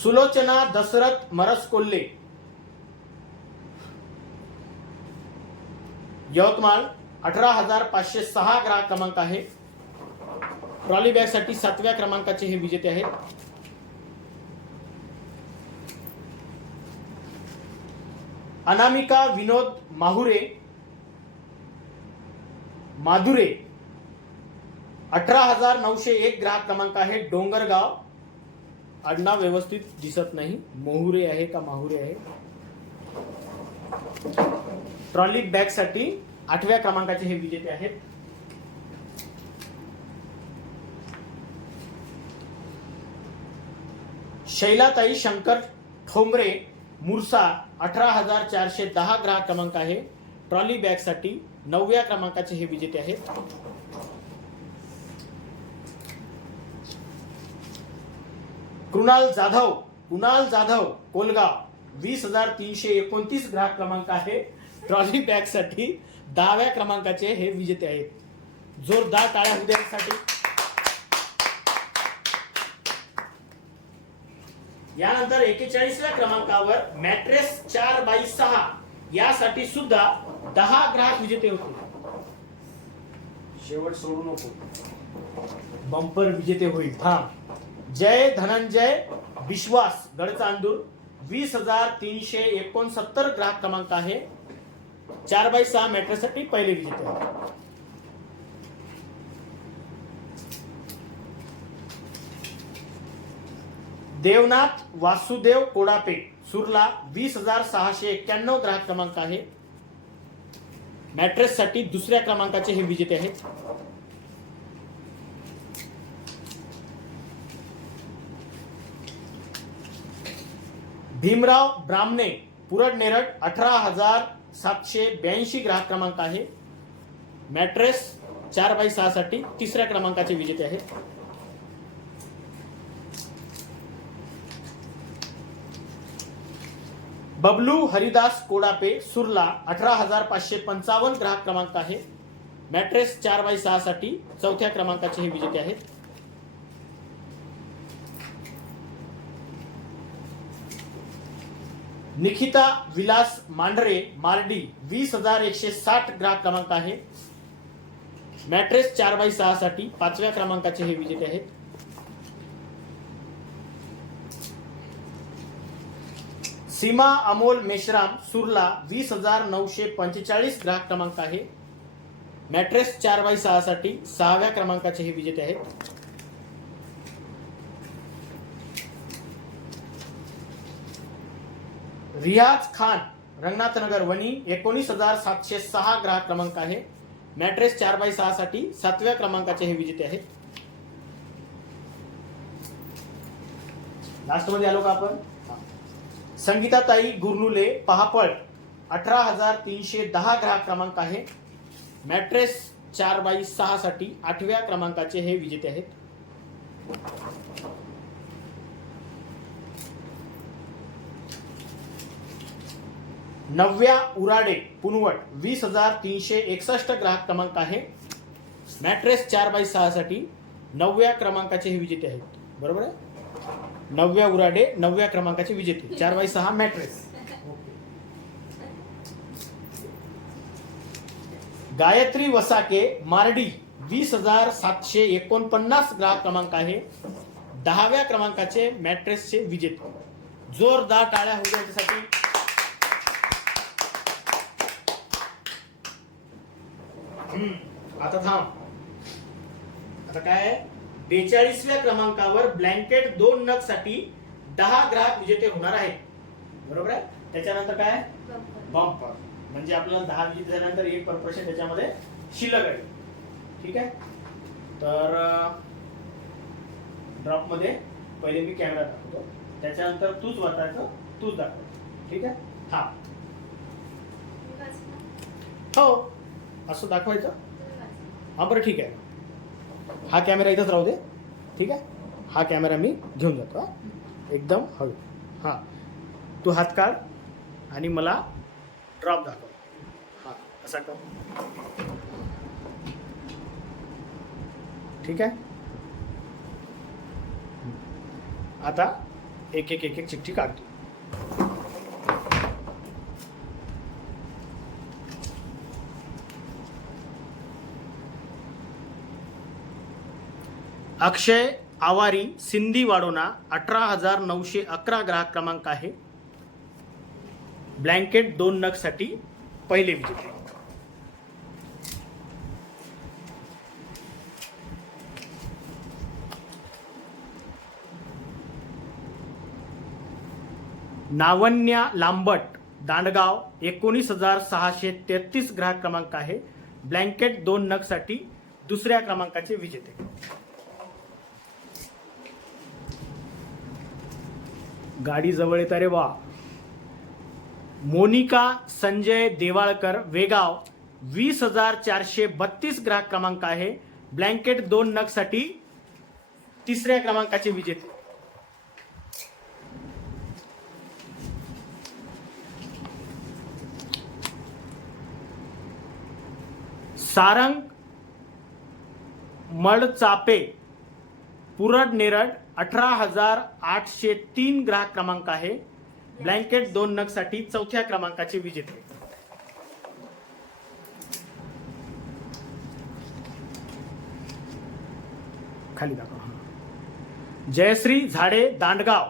सुलोचना दशरथ मरसकोल्हे यवतमाळ 18,506 ग्राहक क्रमांक आहे. ट्रॉली बॅग साठी 7व्या क्रमांकाचे हे विजेते आहेत. अनामिका विनोद माधुरे 18,901 ग्राहक क्रमांक आहे. डोंगरगाव आडनाव व्यवस्थित दिसत नाही, मोहुरे आहे का माहुरे आहे. ट्रॉली बॅग साठी 8व्या क्रमांकाचे हे विजेते आहेत. शैलाताई शंकर ठोंबरे मुरसा 18,410 ग्राहक क्रमांक आहे. ट्रॉली बॅग साठी 9व्या क्रमांकाचे हे विजेते आहेत. कुणाल जाधव कोलगाव 20,329 ग्राहक क्रमांक आहे. ट्रॉली बॅग साठी 10व्या क्रमांकाचे हे विजेते आहेत. जोरदार टाळ्या होऊ द्यासाठी. यानंतर 41व्या क्रमांकावर मॅट्रेस 4x6 यासाठी सुद्धा 10 ग्राहक विजेते होते. शेवट सोडू नको, बंपर विजेते होईल. जय धनंजय विश्वास गडचांदूर 20,369 ग्राहक क्रमांक आहे. 4x6 मॅट्रेस साठी पहिले विजेते आहे. देवनाथ वासुदेव कोडापे सुरला 20,691 ग्राहक क्रमांक आहे. मॅट्रेससाठी दुसऱ्या क्रमांकाचे हे विजेते आहेत. भीमराव ब्राह्मणे, पुरड नेरळ 18,782 ग्राहक क्रमांक आहे. मॅट्रेस 4x6 साठी तिसऱ्या क्रमांकाचे विजेते आहेत. बबलू हरिदास कोडापे, सुरला 18,555 ग्राहक क्रमांक आहे. मॅट्रेस 4x6 साठी चौथ्या क्रमांकाचे हे विजेते आहेत. निखिता विलास मांढरे, मार्डी 20,160 ग्राहक क्रमांक आहे. मॅट्रेस 4x6 साठी पाचव्या क्रमांकाचे हे विजेते आहेत. सीमा अमोल मेश्राम, सुरला 20,945 ग्राहक क्रमांक आहे. मॅट्रेस 4x6 साठी सहाव्या क्रमांकाचे हे विजेते आहेत. रियाज खान, रंगनाथनगर वणी 19,706 ग्राहक क्रमांक आहे. मॅट्रेस 4x6 साठी सातव्या क्रमांकाचे हे विजेते आहेत. लास्ट मध्ये आलो का आपण? संगीताताई गुरनुले, पहापळ 18,310 ग्राहक क्रमांक आहे. मॅट्रेस 4x6 साठी आठव्या क्रमांकाचे हे विजेते आहेत. नव्या उराडे, पुनवट 20,361 ग्राहक क्रमांक आहे. मॅट्रेस 4x6 साठी नवव्या क्रमांकाचे हे विजेते आहेत. बरोबर आहे. नव्या उराडे नवव्या क्रमांकाचे विजेते, 4x6 मॅट्रेस. गायत्री वसाके, मार्डी 20,749 ग्राहक क्रमांक आहे. 10व्या क्रमांकाचे मॅट्रेसचे विजेते. जोरदार टाळ्या होऊ द्या याच्यासाठी. आता थांब. आता काय 42व्या क्रमांकावर ब्लँकेट 2 नग साठी 10 ग्राहक विजेते होणार आहेत. बरोबर आहे. त्याच्यानंतर काय बंपर, म्हणजे आपल्याला 10 विजेते झाल्यानंतर 1% त्याच्यामध्ये शिल्लक आहे. ठीक आहे. तर ड्रॉप मध्ये पहिले मी कॅमेरा दाखवतो, त्याच्यानंतर तूच वाचायचं, तूच दाखवायचं. ठीक आहे. हा हो असं दाखवायचं. हा बरं ठीक आहे. हा कॅमेरा इथंच राहू दे. ठीक आहे. हा कॅमेरा मी घेऊन जातो. एकदम हळू. हां तू हात काढ आणि मला ड्रॉप दाखव. हां असा कर. ठीक आहे. आता एक एक एक एक चिठ्ठी काढतो. अक्षय आवारी, सिंधी वाडोना 18,911 ग्राहक क्रमांक आहे. ब्लँकेट 2 नग साठी पहिले विजेते. नावन्या लांबट, दांडगाव 19,633 ग्राहक क्रमांक आहे. ब्लँकेट 2 नग साठी दुसऱ्या क्रमांकाचे विजेते. गाडी जवळ येत. अरे वा. मोनिका संजय देवाळकर, वेगाव 20,432 ग्राहक क्रमांक आहे. ब्लँकेट 2 नग साठी तिसऱ्या क्रमांकाचे विजेते. सारंग मडचापे, पुरड नेरळ 18,803 ग्राहक क्रमांक आहे. ब्लँकेट 2 नग साठी चौथ्या क्रमांकाचे विजेते. खाली दाखवा. जयश्री झाडे, दांडगाव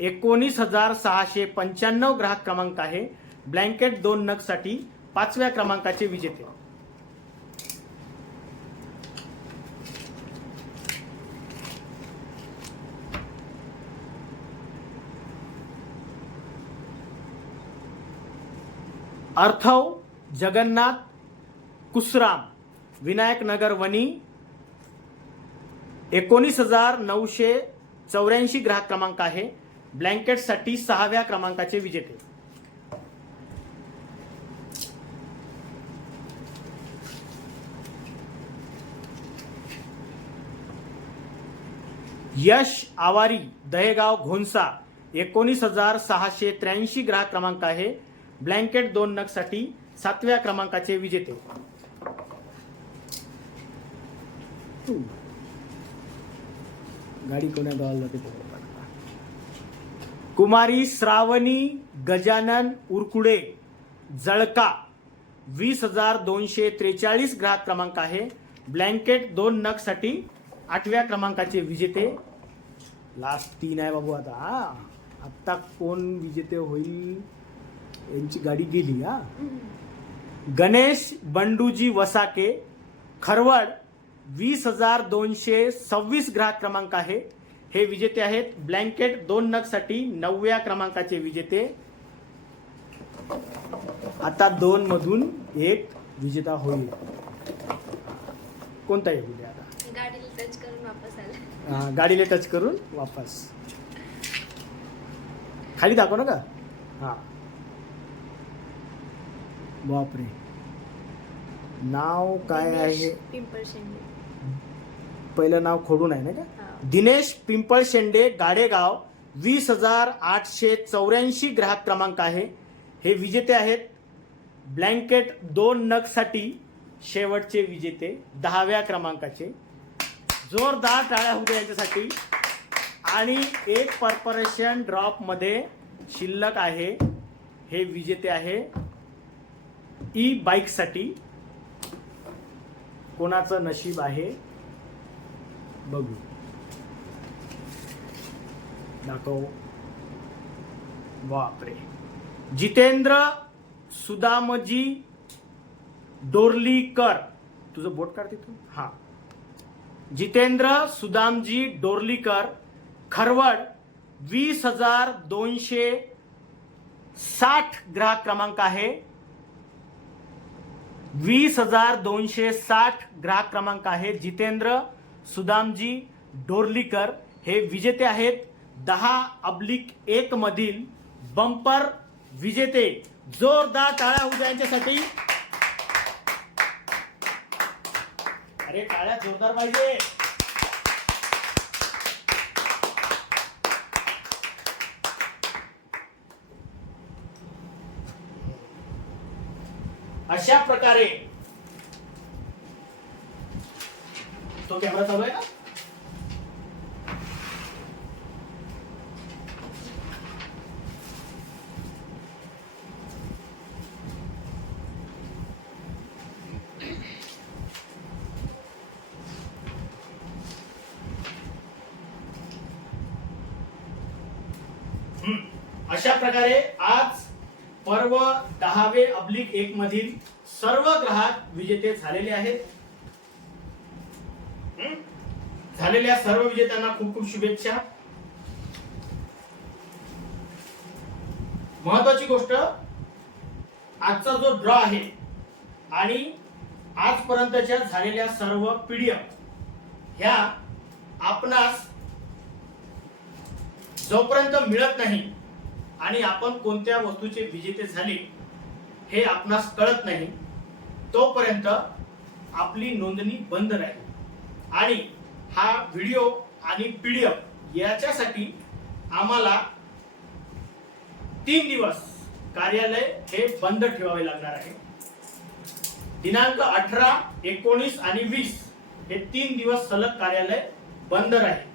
19,695 ग्राहक क्रमांक आहे. ब्लँकेट 2 नग साठी पाचव्या क्रमांकाचे विजेते. अर्थव जगन्नाथ कुसराम, विनायक नगर वणी 19,984 ग्राहक क्रमांक आहे. ब्लँकेटसाठी 6व्या क्रमांकाचे विजेते. यश आवारी, दहेगाव घोणसा 19,683 ग्राहक क्रमांक आहे. ब्लँकेट 2 नग साठी 7व्या क्रमांकाचे विजेते. गाडी कोण्या गावाला जाते? कुमारी श्रावणी गजानन उरकुडे, जळका 20,243 ग्राहक क्रमांक आहे. ब्लँकेट 2 नग साठी 8व्या क्रमांकाचे विजेते. लास्ट 3 आहे बाबू. आता कोण विजेते होईल? यांची गाडी गेली. गणेश बंडूजी वसाके, खरवड 20,226 ग्राहक क्रमांक आहे. हे विजेते आहेत. ब्लँकेट 2 नग साठी 9व्या क्रमांकाचे विजेते. आता 2 मधून 1 विजेता होईल. कोणता आहे विजेता? गाडीला टच करून वापस आला. गाडीला टच करून वापस. खाली दाखव ना का? बापरे, नाव काय आहे? पिंपळ शेंडे. पहिलं नाव खोडून आहे ना का? दिनेश पिंपळ शेंडे, गाडेगाव 20,884 ग्राहक क्रमांक आहे. हे विजेते आहेत. ब्लँकेट 2 नग साठी शेवटचे विजेते 10व्या क्रमांकाचे. जोरदार टाळ्या होऊ द्या यांच्यासाठी. आणि 1 पर्परेशन ड्रॉप मध्ये शिल्लक आहे. हे विजेते आहे ई बाईक साठी. कोणाचं नशीब आहे बघू. दाखव. बापरे, जितेंद्र सुदामजी डोरलीकर. तुझं बोट काढ तिथून. जितेंद्र सुदामजी डोरलीकर, खरवड 20,260 ग्राहक क्रमांक आहे. 20,260 ग्राहक क्रमांक आहे. जितेंद्र सुदामजी डोरलीकर हे विजेते आहेत. 10/1 मधील बंपर विजेते. जोरदार टाळ्या होऊ द्या यांच्यासाठी. अरे टाळ्या जोरदार पाहिजे. अशा प्रकारे तो कॅमेरा चालू आहे ना? अशा प्रकारे आज पर्व 10/1 मधील सर्व ग्राहक विजेते झालेले आहेत. झालेल्या सर्व विजेत्यांना खूप खूप शुभेच्छा. महत्वाची गोष्ट, आजचा जो ड्रॉ आहे आणि आजपर्यंतच्या झालेल्या सर्व पीडीएफ ह्या आपणास जोपर्यंत मिळत नाही आणि आपण कोणत्या वस्तूचे विजेते झाले हे आपणास कळत नाही तोपर्यंत आपली नोंदणी बंद राहील. आणि हा व्हिडिओ आणि पीडीएफ याच्यासाठी आम्हाला 3 दिवस कार्यालय हे बंद ठेवावे लागणार आहे. दिनांक 18, 19 आणि 20 हे 3 दिवस सलग कार्यालय बंद राहील.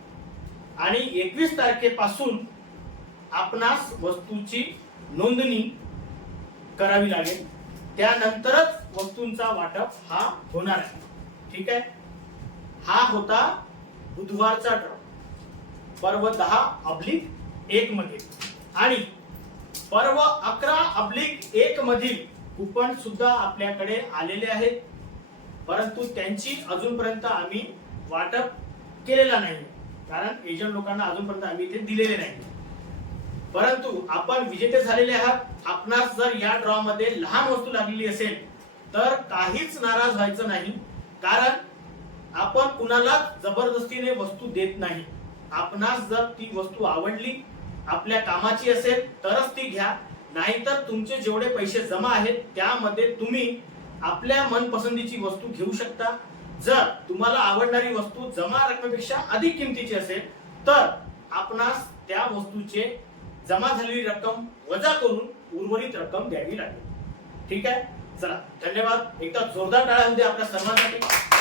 आणि 21 तारखेपासून आपणास वस्तूची नोंदणी करावी लागेल. त्यानंतरच वस्तूंचा वाटप हा होणार आहे. ठीक आहे. हा होता बुधवारचा ड्रॉ पर्व 10/1 मध्ये. आणि पर्व 11/1 मधील कुपन सुद्धा आपल्याकडे आलेले आहेत, परंतु त्यांची अजूनपर्यंत आम्ही वाटप केलेला नाही, कारण एजंट लोकांना अजूनपर्यंत आम्ही ते दिलेले नाही. परंतु आपण विजेते झालेले आहात. आपणास जर या ड्रॉ मध्ये लहान वस्तू लागलेली असेल तर काहीच नाराज व्हायचं नाही, कारण आपण कुणाला जबरदस्तीने वस्तू देत नाही. आपणास जर ती वस्तू आवडली, आपल्या कामाची असेल तरच ती घ्या, नाहीतर तुमचे जेवढे पैसे जमा आहेत त्यामध्ये तुम्ही आपल्या मनपसंतीची वस्तू घेऊ शकता. जर तुम्हाला आवडणारी वस्तू जमा रकमेपेक्षा अधिक किमतीची असेल तर आपणास त्या वस्तूचे जमा झालेली रक्कम वजा करून उर्वरित रक्कम द्यावी लागेल. ठीक आहे, चला धन्यवाद. एकदा जोरदार टाळ्या होऊ द्या आपल्या सर्वांसाठी.